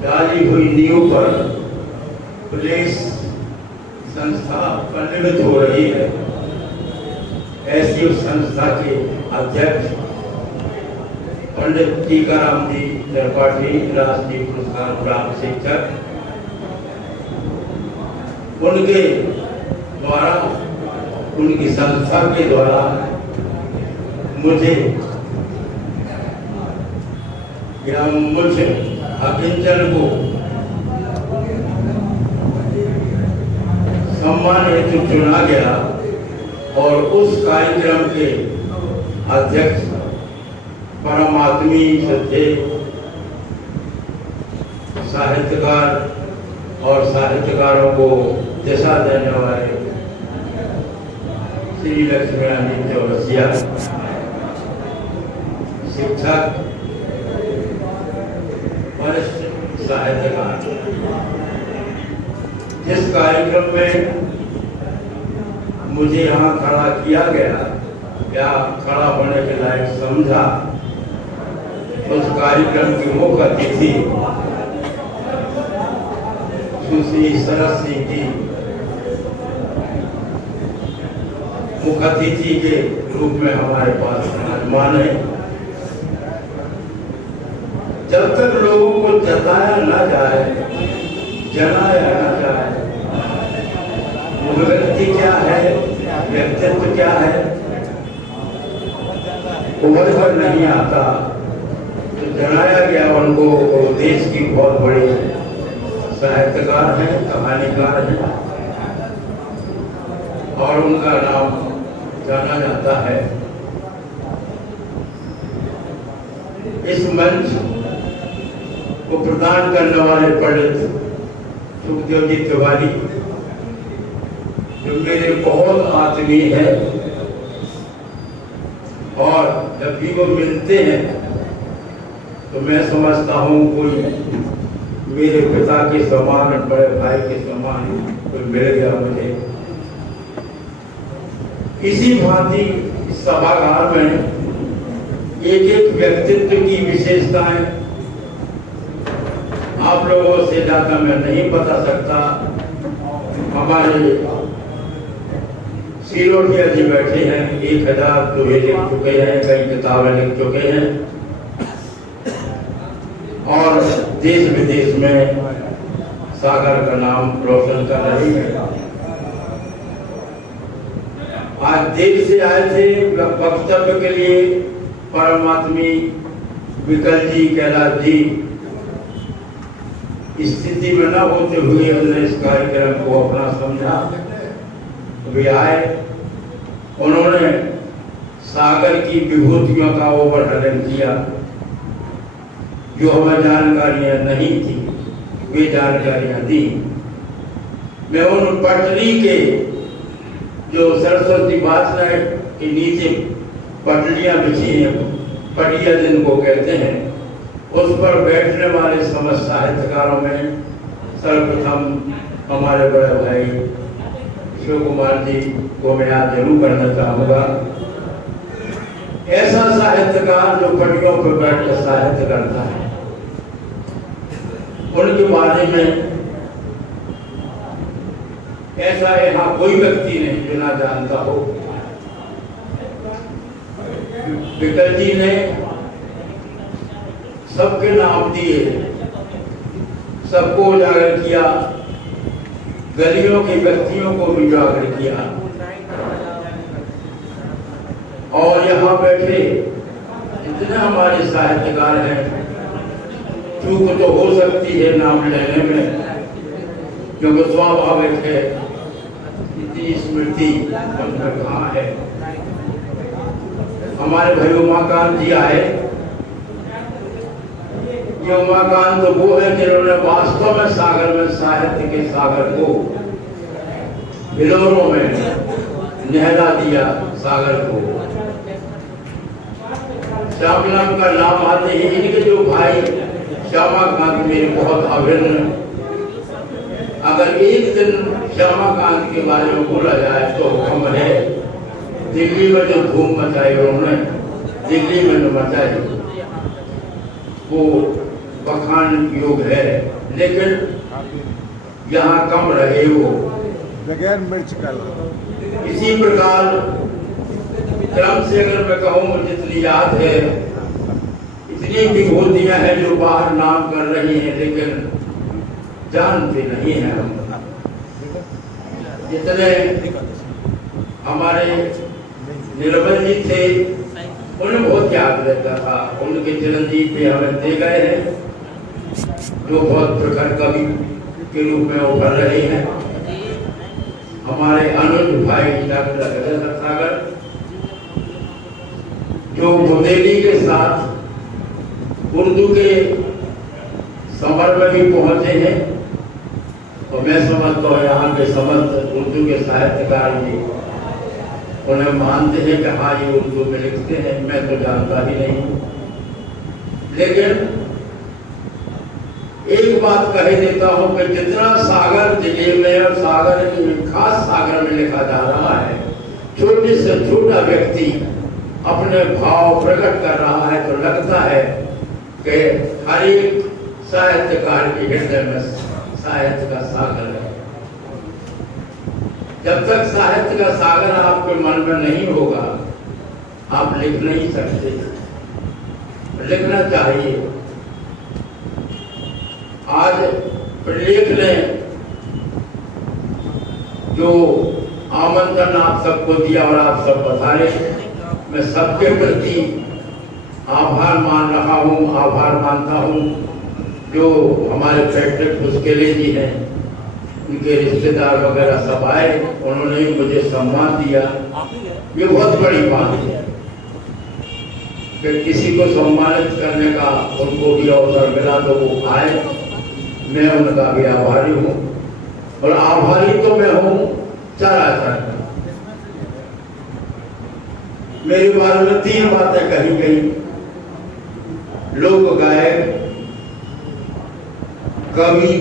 डाली हुई नींव पर पुलिस संस्था परिणत हो रही है। ऐसी उस संस्था के अध्यक्ष पंडित टीकाराम जी त्रिपाठी, राष्ट्रीय पुरस्कार प्राप्त शिक्षक, उनके द्वारा, उनकी संस्था के द्वारा मुझे या मुझे अकिंचन को सम्मान हेतु चुना गया और उस कार्यक्रम के अध्यक्ष परमात्मी सच्चे साहित्यकार और साहित्यकारों को दिशा देने वाले श्री लक्ष्मीनारायण चौरसिया, शिक्षक, वरिष्ठ साहित्यकार, जिस कार्यक्रम में मुझे यहाँ खड़ा किया गया या खड़ा होने के लायक समझा, उस कार्यक्रम की मुख्य अतिथि सुश्री सरस सिंह जी मुख्य अतिथि के रूप में हमारे पास मेहमान है। जब तक लोगों को जताया न जाए, जनाया न जाए, वो व्यक्ति क्या है, व्यक्तित्व क्या है, उभर कर नहीं आता, तो जनाया गया उनको। वो देश की बहुत बड़ी साहित्यकार हैं, कहानीकार हैं और उनका नाम जाना जाता है। इस मंच को प्रदान करने वाले पंडित सुखदेव जी तिवारी, जो मेरे बहुत आत्मीय है और जब भी वो मिलते हैं तो मैं समझता हूँ कोई मेरे पिता के समान, बड़े भाई के समान कोई मिल गया मुझे। इसी भांति सभागार में एक एक व्यक्तित्व की विशेषताएं आप लोगों से ज्यादा मैं नहीं बता सकता। हमारे सिरोठिया जी बैठे हैं, 1000 दोहे लिख चुके हैं, कई किताबें लिख चुके हैं और देश विदेश में सागर का नाम रोशन कर रही है। आज देर से आए थे वक्तव्य के लिए परमात्मी विकल जी, कैलाश जी, स्थिति में न होते हुए हमने इस कार्यक्रम को अपना समझा, वे आए। उन्होंने सागर की विभूतियों का ओवरहलन किया। जो हमें जानकारियां नहीं थी वे जानकारियां दी। मैं उन पटरी के जो सरस्वती वासना के नीचे पटलियां बिछी हैं, पटिया जिनको कहते हैं, उस पर बैठने वाले समस्त साहित्यकारों में सर्वप्रथम हमारे बड़े भाई शिव कुमार जी को मैं याद जरूर करना चाहूंगा। ऐसा साहित्यकार जो पटियों पर बैठकर साहित्य करता है, उनके बारे में ऐसा यहाँ कोई व्यक्ति नहीं जो ना जानता हो। विकल जी ने सबके नाम दिए, सबको उजागर किया, गलियों के व्यक्तियों को भी उजागर किया। और यहाँ बैठे जितने हमारे साहित्यकार हैं, चूक तो हो सकती है नाम लेने में, क्योंकि स्वाभाविक है, इतनी स्मृति उनमें कहाँ है। हमारे भाई उमाकांत जी आए। ये उमाकांत तो वो है जिन्होंने वास्तव में सागर में साहित्य के सागर को बिलोरों में नहला दिया। सागर को श्यामलाल का नाम आते ही इनके जो भाई श्यामाकांत मेरे बहुत अभिन्न। अगर एक दिन श्यामाकांत के बारे में बोला जाए तो हम है दिल्ली में जो धूम मचाई उन्होंने, दिल्ली में जो मचाई वो बखान योग है, लेकिन यहाँ कम रहे वो बगैर मिर्च का। इसी प्रकार क्रम से अगर मैं कहूँ मुझे जितनी याद है, इतनी विभूतियां हैं जो बाहर नाम कर रही हैं, लेकिन जानते नहीं हैं हम। जितने हमारे निर्मल जी थे, उन्हें बहुत याद रहता था। उनके चिरंजीव पे हमें दे गए हैं, जो बहुत प्रखर कवि के रूप में उभर रहे हैं। हमारे अनुज भाई डॉक्टर अजय सागर, जो बुंदेली के साथ उर्दू के समर में भी पहुंचे हैं। और मैं समझता हूँ यहाँ के समस्त उर्दू के साहित्यकार भी उन्हें मानते हैं कि हाँ ये उर्दू में लिखते हैं। मैं तो जानता ही नहीं हूँ, लेकिन एक बात कह देता हूँ कि जितना सागर जिले में और सागर खास सागर में लिखा जा रहा है, छोटे से छोटा व्यक्ति अपने भाव प्रकट कर रहा है, तो लगता है कि हर एक साहित्यकार के हृदय में साहित्य का सागर है। जब तक साहित्य का सागर आपके मन में नहीं होगा, आप लिख नहीं सकते। लिखना चाहिए। आज प्रलेख ने जो आमंत्रण आप सबको दिया और आप सब बताए, मैं सबके प्रति आभार मान रहा हूँ, आभार मानता हूँ। जो हमारे पैट्रिक मुस्केले जी हैं, उनके रिश्तेदार वगैरह सब आए, उन्होंने मुझे सम्मान दिया। ये बहुत बड़ी बात है कि किसी को सम्मानित करने का उनको भी अवसर मिला तो वो आए। मैं उनका भी आभारी हूँ, और आभारी तो मैं हूँ चराचर। मेरे बारे में 3 बातें कही गई: लोक गायक, कवि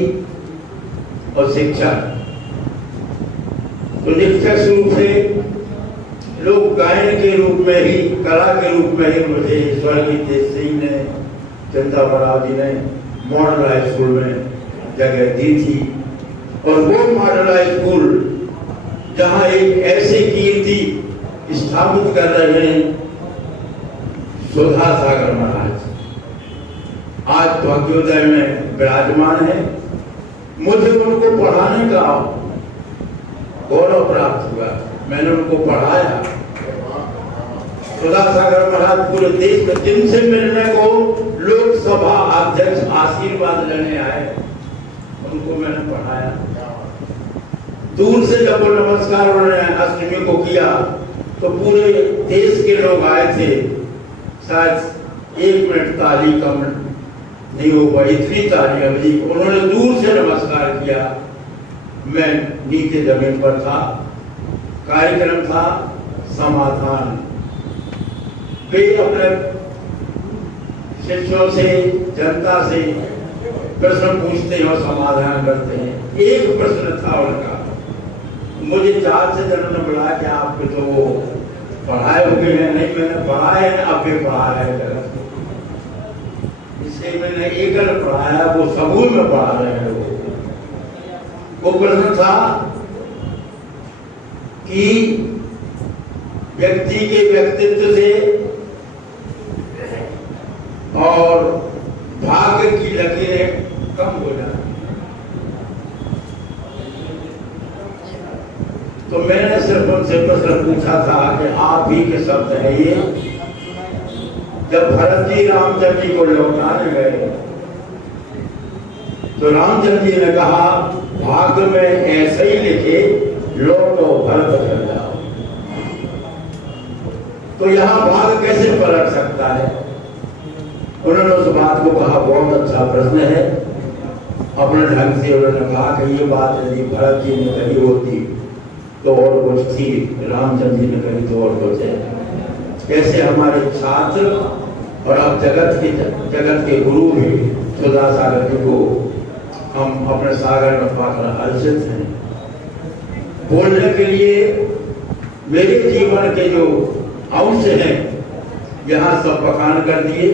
और शिक्षक। तो निष्पक्ष रूप से लोक गायन के रूप में ही, कला के रूप में ही मुझे स्वर्गीय तेज सिंह ने, चंदा बराव जी ने मॉडल हाई स्कूल में जगह दी थी। और वो मॉडल हाई स्कूल जहाँ एक ऐसी कीर्ति स्थापित कर रहे हैं सुधा सागर महाराज, आज भाग्योदय में विराजमान है। मुझे उनको पढ़ाने का गौरव प्राप्त हुआ, मैंने उनको पढ़ाया। सुधा सागर महाराज पूरे देश में जिनसे मिलने को लोकसभा अध्यक्ष आशीर्वाद लेने आए, उनको मैंने पढ़ाया। दूर से जब वो नमस्कार उन्होंने अष्टमी को किया तो पूरे देश के लोग आए थे, शायद 1 मिनट ताली कम नहीं हो पाई, इतनी तालियां बजी। उन्होंने दूर से नमस्कार किया, मैं नीचे जमीन पर था। कार्यक्रम था समाधान। वे अपने शिष्यों से, जनता से प्रश्न पूछते हैं और समाधान करते हैं। एक प्रश्न था उनका, मुझे 4 से जनों ने बुलाया कि आपके तो वो पढ़ाए हुए हैं। नहीं, मैंने पढ़ा है, अब भी पढ़ा रहे हैं, इसलिए मैंने एकल पढ़ाया, वो समूह में पढ़ा रहे हैं लोग। वो प्रश्न था कि व्यक्ति के व्यक्तित्व से और भाग्य की लकीरें कम हो जाती। तो मैंने सिर्फ उनसे प्रश्न पूछा था कि आप ही के शब्द है ये। जब भरत जी रामचंद्र जी को लौटाने गए तो रामचंद्र जी ने कहा, भाग्य में ऐसे ही लिखे, लौटो भरत घर जाओ। तो यहाँ भाग्य कैसे पलट सकता है? उन्होंने उस बात को कहा, बहुत अच्छा प्रश्न है। अपने ढंग से उन्होंने कहा कि ये बात यदि भरत जी ने कही होती तो और कुछ थी, रामचंद्र जी ने कही तो और कुछ है। कैसे हमारे छात्र और अब जगत के गुरु भी सुधा सागर जी को हम अपने सागर में पाकर हर्षित हैं। बोलने के लिए मेरे जीवन के जो अंश हैं यहाँ सब बखान कर दिए।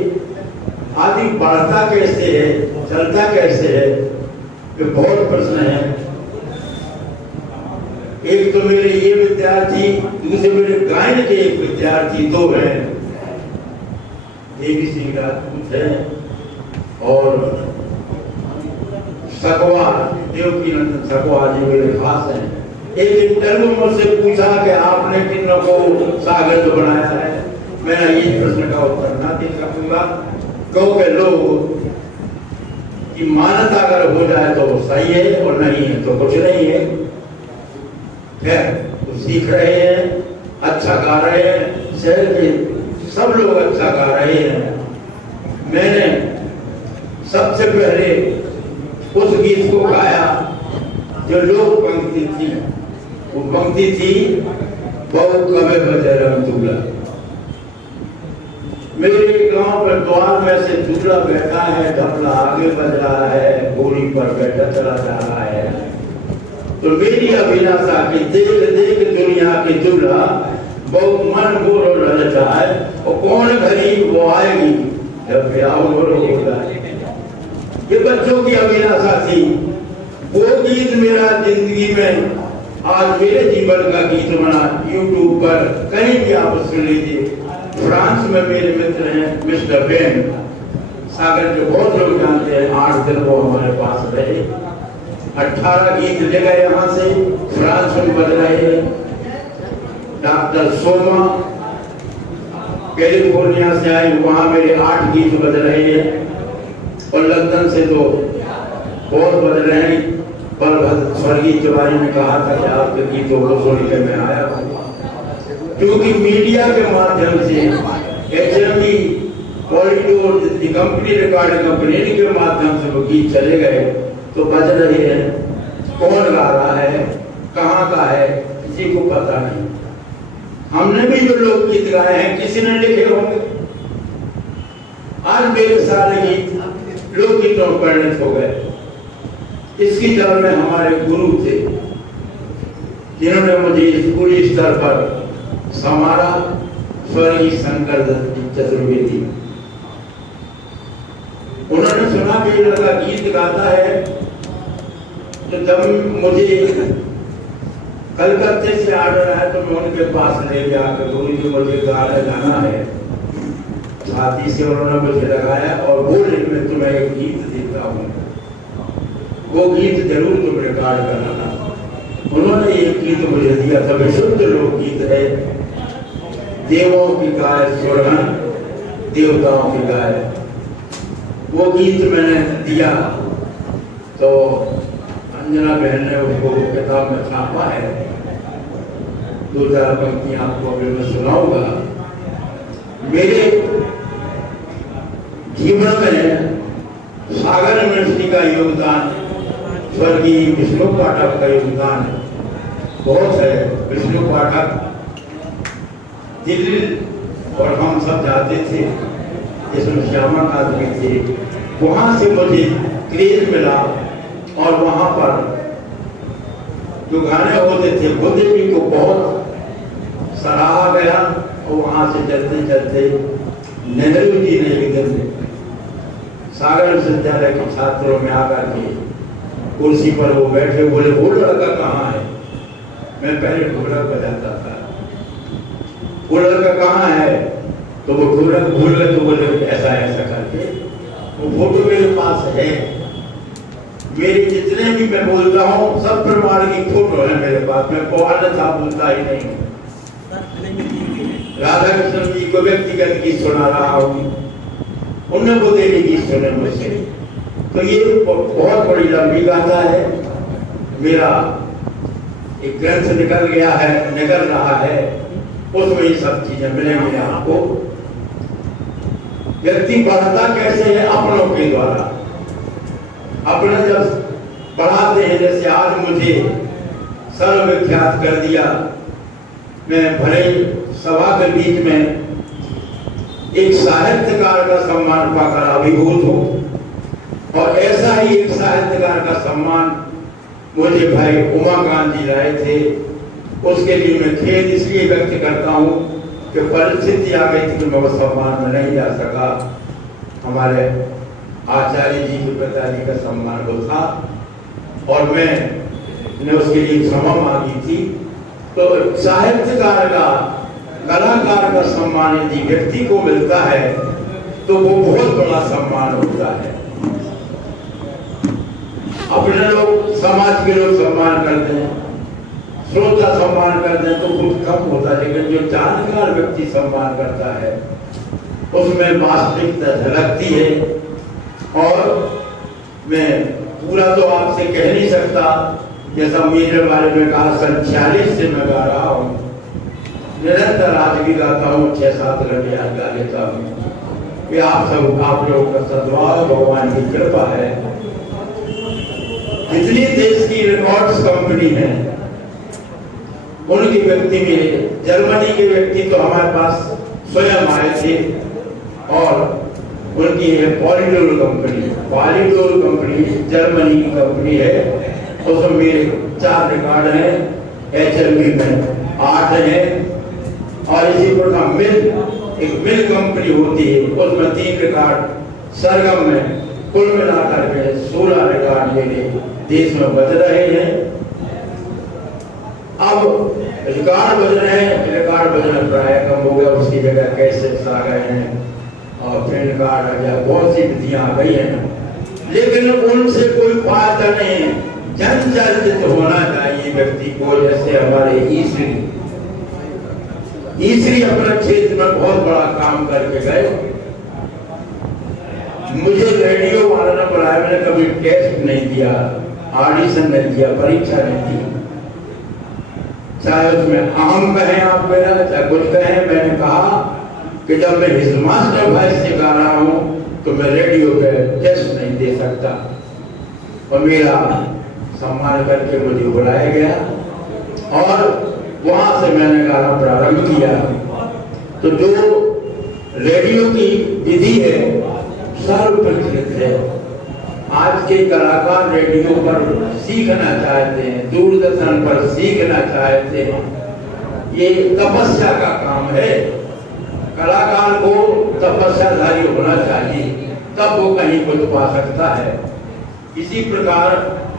आदि बढ़ता कैसे है, चलता कैसे है, ये बहुत प्रश्न है। एक तो मेरे ये विद्यार्थी, दूसरे मेरे गायन के एक विद्यार्थी, 2 हैं। ABC राजपूत है और सकवा, देवकी नंदन सकवा जी मेरे खास हैं। एक इंटरव्यू मुझसे पूछा कि आपने किन को सागर तो बनाया है। मैं ये प्रश्न का उत्तर ना दे सकूंगा, क्योंकि लोग की मान्यता अगर हो जाए तो सही है और नहीं है तो कुछ नहीं है। खैर, तो सीख रहे हैं, अच्छा गा रहे हैं, शहर के सब लोग अच्छा गा रहे हैं। मैंने सबसे पहले उस गीत को गाया जो लोक पंक्ति थी। वो पंक्ति थी, बहुत कबे बजे रंग दूल्हा। मेरे गांव पर द्वार में से दूल्हा बैठा है, ढपला आगे बज रहा है, घोड़ी पर बैठा चला जा रहा है। तो मेरी अभिलाषा की देख देख दुनिया की दूल्हा, बहुत मन गोर ललचा है, और कौन घड़ी वो आएगी जब ब्याह होगा। ये बच्चों की अभिलाषा थी। वो गीत मेरा जिंदगी में आज मेरे जीवन का गीत बना। यूट्यूब पर कहीं भी आप सुन लीजिए। फ्रांस में मेरे मित्र हैं मिस्टर बेन सागर, जो बहुत लोग जानते हैं। 8 दिन वो हमारे पास रहे, 18 गीत ले गए यहाँ से, फ्रांस में बज रहे हैं। डॉक्टर सोमा कैलिफोर्निया से आए, वहाँ मेरे 8 गीत बज रहे हैं। और लंदन से तो बहुत बज रहे हैं। पर स्वर्गीय तिवारी ने कहा था कि आपके गीतों को सुन के मैं आया हूँ, क्योंकि मीडिया के माध्यम से HMV corridor company, recording company के माध्यम से वो गीत चले गए तो बज रहे हैं। कौन गा रहा है, कहाँ का है, किसी को पता नहीं। हमने भी जो लोग गीत गाए हैं किसी ने लिखे होंगे। आज मेरे सारे गीत लोकगीतों में परिणत हो गए। इसकी जड़ में हमारे गुरु थे, जिन्होंने मुझे स्कूली स्तर पर संवारा, स्वर्गीय शंकर दत्त चतुर्वेदी। उन्होंने सुना कि ये लड़का गीत गाता है, तो जब मुझे कलकत्ते से आर्डर आया तो मैं उनके पास ले गया कि गुरु जी मुझे गाना है। छाती से उन्होंने मुझे लगाया और बोले मैं तुम्हें एक गीत देता हूँ, वो गीत जरूर तुम रिकॉर्ड करना। उन्होंने ये गीत मुझे दिया था, विशुद्ध लोकगीत है। देवों की गाय सुरहन, देवताओं की गाय। वो गीत मैंने दिया तो अंजना बहन ने उसको किताब में छापा है। 2-4 पंक्तियां आपको अभी मैं सुनाऊंगा। मेरे जीवन में सागर यूनिवर्सिटी का योगदान, स्वर्गीय विष्णु पाठक का योगदान बहुत है। विष्णु पाठक दिल्ली और हम सब जाते थे, जिसमें श्यामा आदमी थे, वहां से मुझे क्रेज मिला और वहां पर जो गाने होते थे भूदेवी को बहुत सराहा गया। और वहां से चलते चलते नेहरू जी ने एक दिन सागर विश्वविद्यालय के छात्रों में आकर के कुर्सी पर वो बैठे, बोले वो लड़का कहाँ है? मैं पहले ढोलक बजाता था, वो लड़का कहाँ है? तो वो ढोलक भूल गए, तो बोले ऐसा ऐसा करके वो फोटो मेरे पास है। मेरे जितने भी मैं बोलता हूँ सब प्रमाणिक फोटो है मेरे पास। मैं पौन था बोलता ही नहीं हूँ। राधा कृष्ण जी को व्यक्तिगत गीत सुना रहा हूँ, उन्हें भूदेवी गीत सुने मुझसे। तो ये बहुत बड़ी लंबी गाथा है। मेरा एक ग्रंथ निकल गया है, निकल रहा है, उसमें ये सब चीजें मिलेंगी आपको। व्यक्ति बढ़ता कैसे है? अपनों के द्वारा। अपने जब बढ़ाते हैं, जैसे आज मुझे सर्वविख्यात कर दिया, मैं भरे सभा के बीच में एक साहित्यकार का सम्मान पाकर अभिभूत हूँ। और ऐसा ही एक साहित्यकार का सम्मान मुझे भाई उमाकांत जी लाए थे। उसके लिए मैं खेद इसलिए व्यक्त करता हूँ कि परिस्थिति आ गई थी कि मैं उस सम्मान में नहीं जा सका। हमारे आचार्य जी के पिताजी का सम्मान वो था और मैंने उसके लिए क्षमा मांगी थी। तो साहित्यकार का, कलाकार का सम्मान यदि व्यक्ति को मिलता है तो वो बहुत बड़ा सम्मान होता है। अपने लोग, समाज के लोग सम्मान करते हैं, श्रोता सम्मान करते हैं तो कुछ कम होता है, लेकिन जो जानकार व्यक्ति सम्मान करता है उसमें वास्तविकता झलकती है। और मैं पूरा तो आपसे कह नहीं सकता, जैसा मेरे बारे में कहा, सन 46 से मैं गा रहा हूँ, निरंतर आज भी गाता हूँ, 6-7 घंटे आज गा लेता हूँ। ये आप लोगों का सद्भाव, भगवान की कृपा है। जितनी देश की रिकॉर्ड्स कंपनी है उनके व्यक्ति में, जर्मनी के व्यक्ति तो हमारे पास स्वयं आए थे और उनकी है Polydor company. Polydor company Germany की कंपनी है, उसमें मेरे 4 रिकॉर्ड हैं, HLB में 8 हैं। और इसी प्रकार एक मिल कंपनी होती है, उसमें 3 रिकॉर्ड सरगम में, कुल मिलाकर के 16 रिकॉर्ड मेरे देश में बज रहे हैं। अब रिकॉर्ड बज रहे हैं, रिकॉर्ड बजना प्राय कम हो गया, उसकी जगह कैसेट्स आ गए हैं और प्रिंट कार्ड आ गया, बहुत सी विधियां आ गई हैं। लेकिन उनसे कोई फायदा नहीं है। जनचर्चित होना चाहिए व्यक्ति को। जैसे हमारे ईश्वरी अपने क्षेत्र में बहुत बड़ा काम करके गए। मुझे रेडियो वाला ने बुलाया, मैंने कभी टेस्ट नहीं दिया, ऑडिशन नहीं दिया, परीक्षा नहीं दी। चाहे उसमें अहम कहें आप मेरा, चाहे कुछ कहें, मैंने कहा कि जब मैं हिज मास्टर वॉइस से गा रहा हूँ तो मैं रेडियो पे टेस्ट नहीं दे सकता। और मेरा सम्मान करके मुझे बुलाया गया और वहां से मैंने गाना प्रारंभ किया। तो जो रेडियो की विधि है सर्वप्रचलित है। आज के कलाकार रेडियो पर सीखना चाहते हैं, दूरदर्शन पर सीखना चाहते हैं। ये तपस्या का काम है। कलाकार को तपस्याधारी होना चाहिए, तब वो कहीं कुछ पा सकता है। इसी प्रकार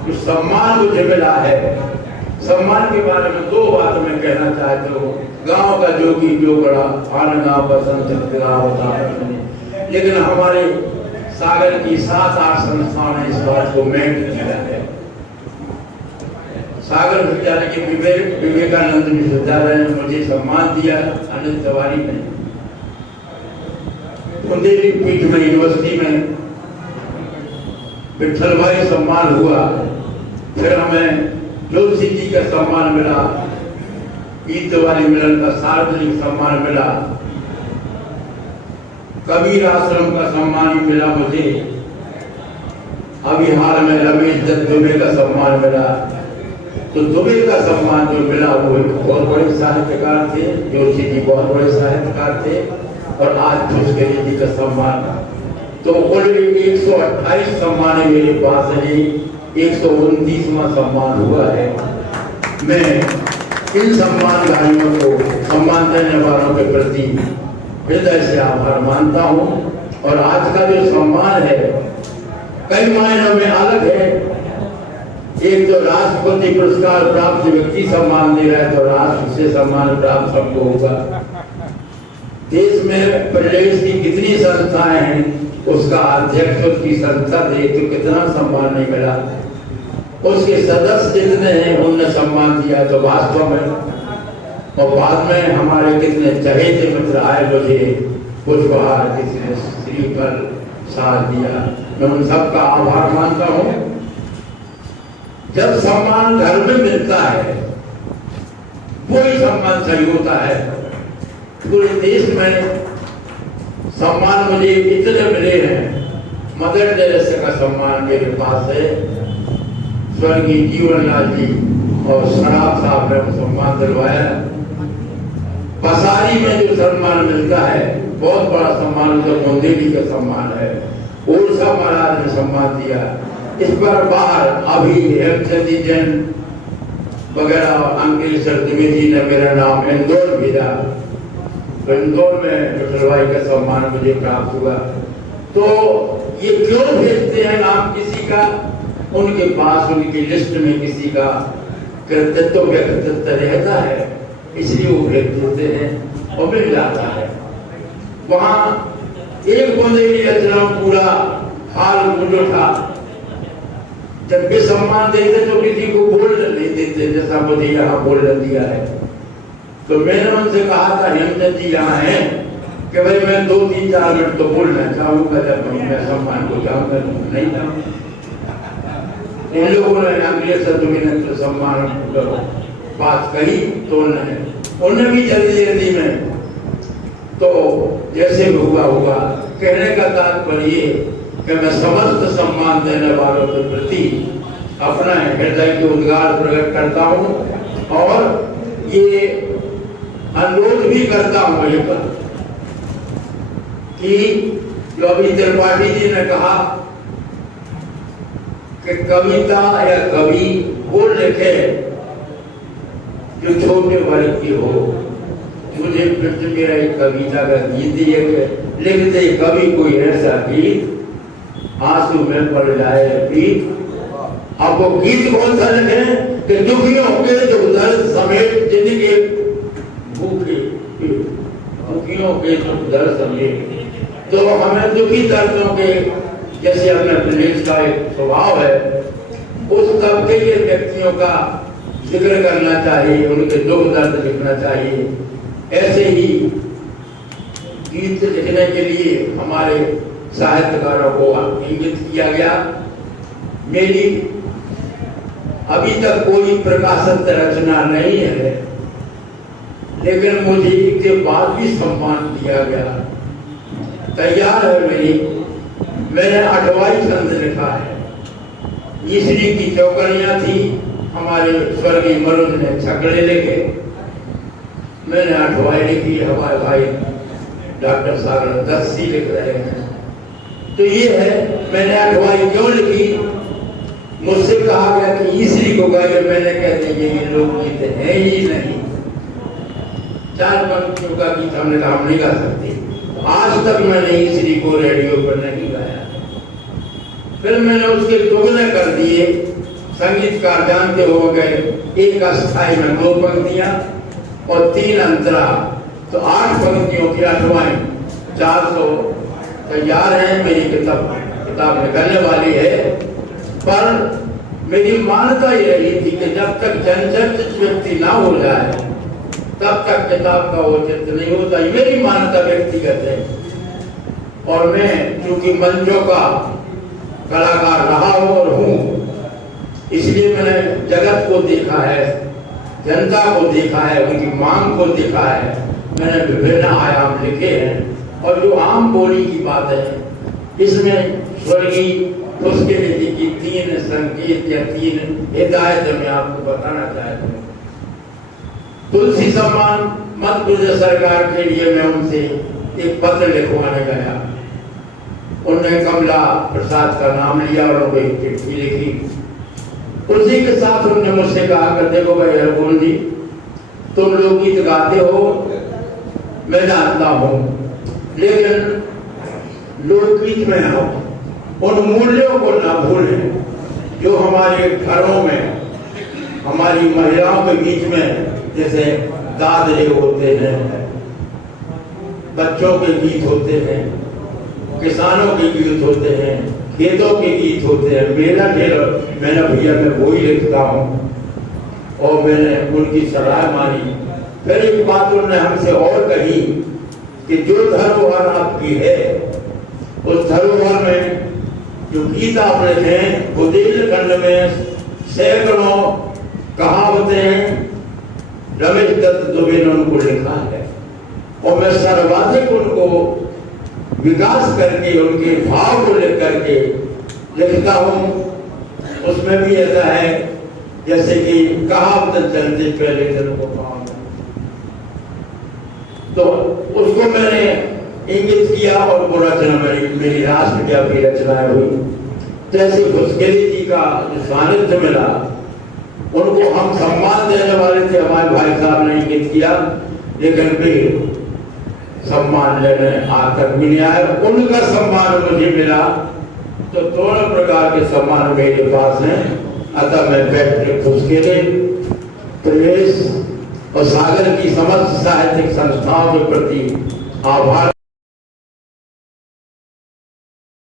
जो सम्मान मुझे मिला है, सम्मान के बारे में 2 बात मैं कहना चाहता हूँ। गांव का जोगी जो बड़ा, आन गांव बसंत होता है, लेकिन हमारे सागर की 7-8 संस्थाओं ने इस बात को मेंट किया है। सागर विद्यालय के विवेकानंद विश्वविद्यालय ने मुझे सम्मान दिया, अनिल तिवारी ने। बुंदेली पीठ में, यूनिवर्सिटी में विठल भाई सम्मान हुआ। फिर हमें जोशी जी का सम्मान मिला। गीत वाली मिलन का सार्वजनिक सम्मान मिला, कबीर आश्रम का सम्मान भी मिला मुझे, अभी हाल में रमेश दत्त दुबे का सम्मान मिला। तो दुबे का सम्मान जो मिला वो एक बहुत बड़े साहित्यकार थे, जोशी जी बहुत बड़े साहित्यकार थे, और आज पुष्करी जी का सम्मान। तो कुल 128 सम्मान मेरे पास है, 129वां सम्मान हुआ है। मैं इन सम्मानधारियों को, सम्मान देने वालों के प्रति हृदय से आभार मानता हूँ। और आज का जो सम्मान है कई मायनों में अलग है। एक तो राष्ट्रपति पुरस्कार प्राप्त व्यक्ति सम्मान दे रहा है, तो राष्ट्र से सम्मान प्राप्त सबको होगा। देश में प्रदेश की कितनी संस्थाएं हैं, उसका अध्यक्ष, उसकी संसद है, तो कितना सम्मान नहीं मिला। उसके सदस्य जितने हैं उनने सम्मान दिया तो वास्तव में। और बाद में हमारे कितने चहेते मित्र आए, मुझे पुष्पहार, किसी ने श्रीफल साथ दिया, मैं उन सबका आभार मानता हूँ। जब सम्मान घर में मिलता है वही सम्मान सही होता है। पूरे देश में सम्मान मुझे इतने मिले हैं। मदर टेरेसा का सम्मान मेरे पास है, स्वर्गीय जीवनलाल जी और शराब साहब ने सम्मान दिलवाया। बसारी में जो सम्मान मिलता है बहुत बड़ा सम्मान, तो बुंदेली का सम्मान है। ओरछा महाराज ने सम्मान दिया। इस पर बाहर अभी हेमचंदी जैन वगैरह, अंकलेश्वर द्विवेदी ने मेरा नाम इंदौर भेजा, तो इंदौर में विठलभाई का सम्मान मुझे प्राप्त हुआ। तो ये क्यों भेजते हैं नाम किसी का? उनके पास उनकी लिस्ट में किसी का कृतित्व व्यक्तित्व रहता है, इसलिए वो भेज देते हैं और मिल जाता है। वहां एक बुंदेली रचना पूरा हाल गूंज उठा। जब भी सम्मान देते तो किसी को बोल नहीं देते, जैसा मुझे यहाँ बोल दिया है। तो मैंने उनसे कहा था, हेमचंद जी यहाँ है कि भाई मैं 2-3-4 मिनट तो बोलना चाहूंगा, जब मैं सम्मान को जाऊंगा नहीं जाऊंगा। इन लोगों ने अंग्रेज तो सम्मान बात कही, तो उन्होंने भी जल्दी में, तो जैसे भी हुआ कहने का तात्पर्य कि मैं समस्त सम्मान देने वालों के प्रति अपना हृदय के उद्गार प्रकट करता हूँ और ये अनुरोध भी करता हूँ कि जो अभी त्रिपाठी जी ने कहा कि कविता या कवि वो लिखे जो छोटे वर्ग की हो। मुझे मेरा एक कविता का गीत लिख दे कवि कोई ऐसा गीत, आंसू में पड़ जाए पीत। आपको गीत कौन सा लिखे कि दुखियों के दुख दर्द समेत जिंदगी भूखे, दुखियों के दुख दर्द समेत। तो हमें दुखी दर्दों के, जैसे अपने प्रदेश का एक स्वभाव है, उस तबके के व्यक्तियों का जिक्र करना चाहिए, उनके दुख दर्द लिखना चाहिए। ऐसे ही गीत लिखने के लिए हमारे साहित्यकारों को इंगित किया गया। मेरी अभी तक कोई प्रकाशित रचना नहीं है, लेकिन मुझे इसके बाद भी सम्मान दिया गया। तैयार है मेरी, मैंने 8वां छंद लिखा है। ईसरी की चौकड़ियां थी, हमारे स्वर्गीय मरुद ने छकड़े लिखे, मैंने 8वां लिखी। हमारे भाई डॉक्टर सागर 10 लिख रहे हैं। तो ये है, मैंने 8वां क्यों लिखी? मुझसे कहा गया कि ईसरी को गाइए, मैंने कहते ये लोग गीत है ही नहीं। 4 पंक्तियों का गीत हमने कहा हम नहीं गा सकते। आज तक मैंने ईसरी को रेडियो पर नहीं गाया। फिर मैंने उसके दुगने कर दिए। संगीतकार जानते हो गए, एक अस्थाई में 2 पंक्तियां और 3 अंतरा, तो 8 पंक्तियों की 8वां 400 तैयार है। मेरी किताब निकलने वाली है। पर मेरी मान्यता ये रही थी कि जब तक जनचर्चित व्यक्ति ना हो जाए तब तक किताब का औचित्य नहीं होता। ये मेरी मान्यता व्यक्तिगत है। और मैं चूंकि मंचों का कलाकार रहा हूं और हूं, इसलिए मैंने जगत को देखा है जनता को देखा है, उनकी मांग को देखा है। मैंने विभिन्न आयाम लिखे हैं और जो आम बोली की बात है इसमें स्वर्गीय उसके लिए की 3 संकेत या 3 हिदायत मैं आपको बताना चाहता हूँ। तुलसी सम्मान मध्य प्रदेश सरकार के लिए मैं उनसे एक पत्र लिखवाने गया। उन्होंने कमला प्रसाद का नाम लिया और उनको एक चिट्ठी लिखी। उसी के साथ उन्होंने मुझसे कहा कि देखो भाई हरगोविंद जी, तुम लोकगीत गाते हो, मैं जानता हूँ, लेकिन लोकगीत में हम उन मूल्यों को ना भूलें जो हमारे घरों में, हमारी महिलाओं के बीच में, जैसे दादरे होते हैं, बच्चों के गीत होते हैं, किसानों के गीत होते हैं, खेतों के गीत होते हैं, मेला ठेला। मैंने भैया मैं वही लिखता हूँ और मैंने उनकी सलाह मानी। फिर एक बात उन्होंने हमसे और कही कि जो धरोहर आपकी है उस धरोहर में जो गीत आप लिखे हैं बुंदेलखंड में सैकड़ों कहावतें रमेश दत्त दुबे ने उनको लिखा है और मैं सर्वाधिक उनको विकास करके उनके भाव को लेकर के लिखता हूँ। उसमें भी ऐसा है जैसे कि कहावत चलते पहले दिन को काम, तो उसको मैंने इंगित किया और वो रचना मेरी राष्ट्रव्यापी रचनाएं हुई। जैसे घुसखेली जी का जो सानिध्य मिला, उनको हम सम्मान देने वाले थे, हमारे भाई साहब ने इंगित किया, लेकिन फिर सम्मान लेने आज तक भी नहीं आया। उनका सम्मान मुझे मिला तो दोनों प्रकार के सम्मान मेरे पास हैं। अतः मैं बैठ घुसखेली, प्रवेश और सागर की समस्त साहित्यिक संस्थाओं के प्रति आभार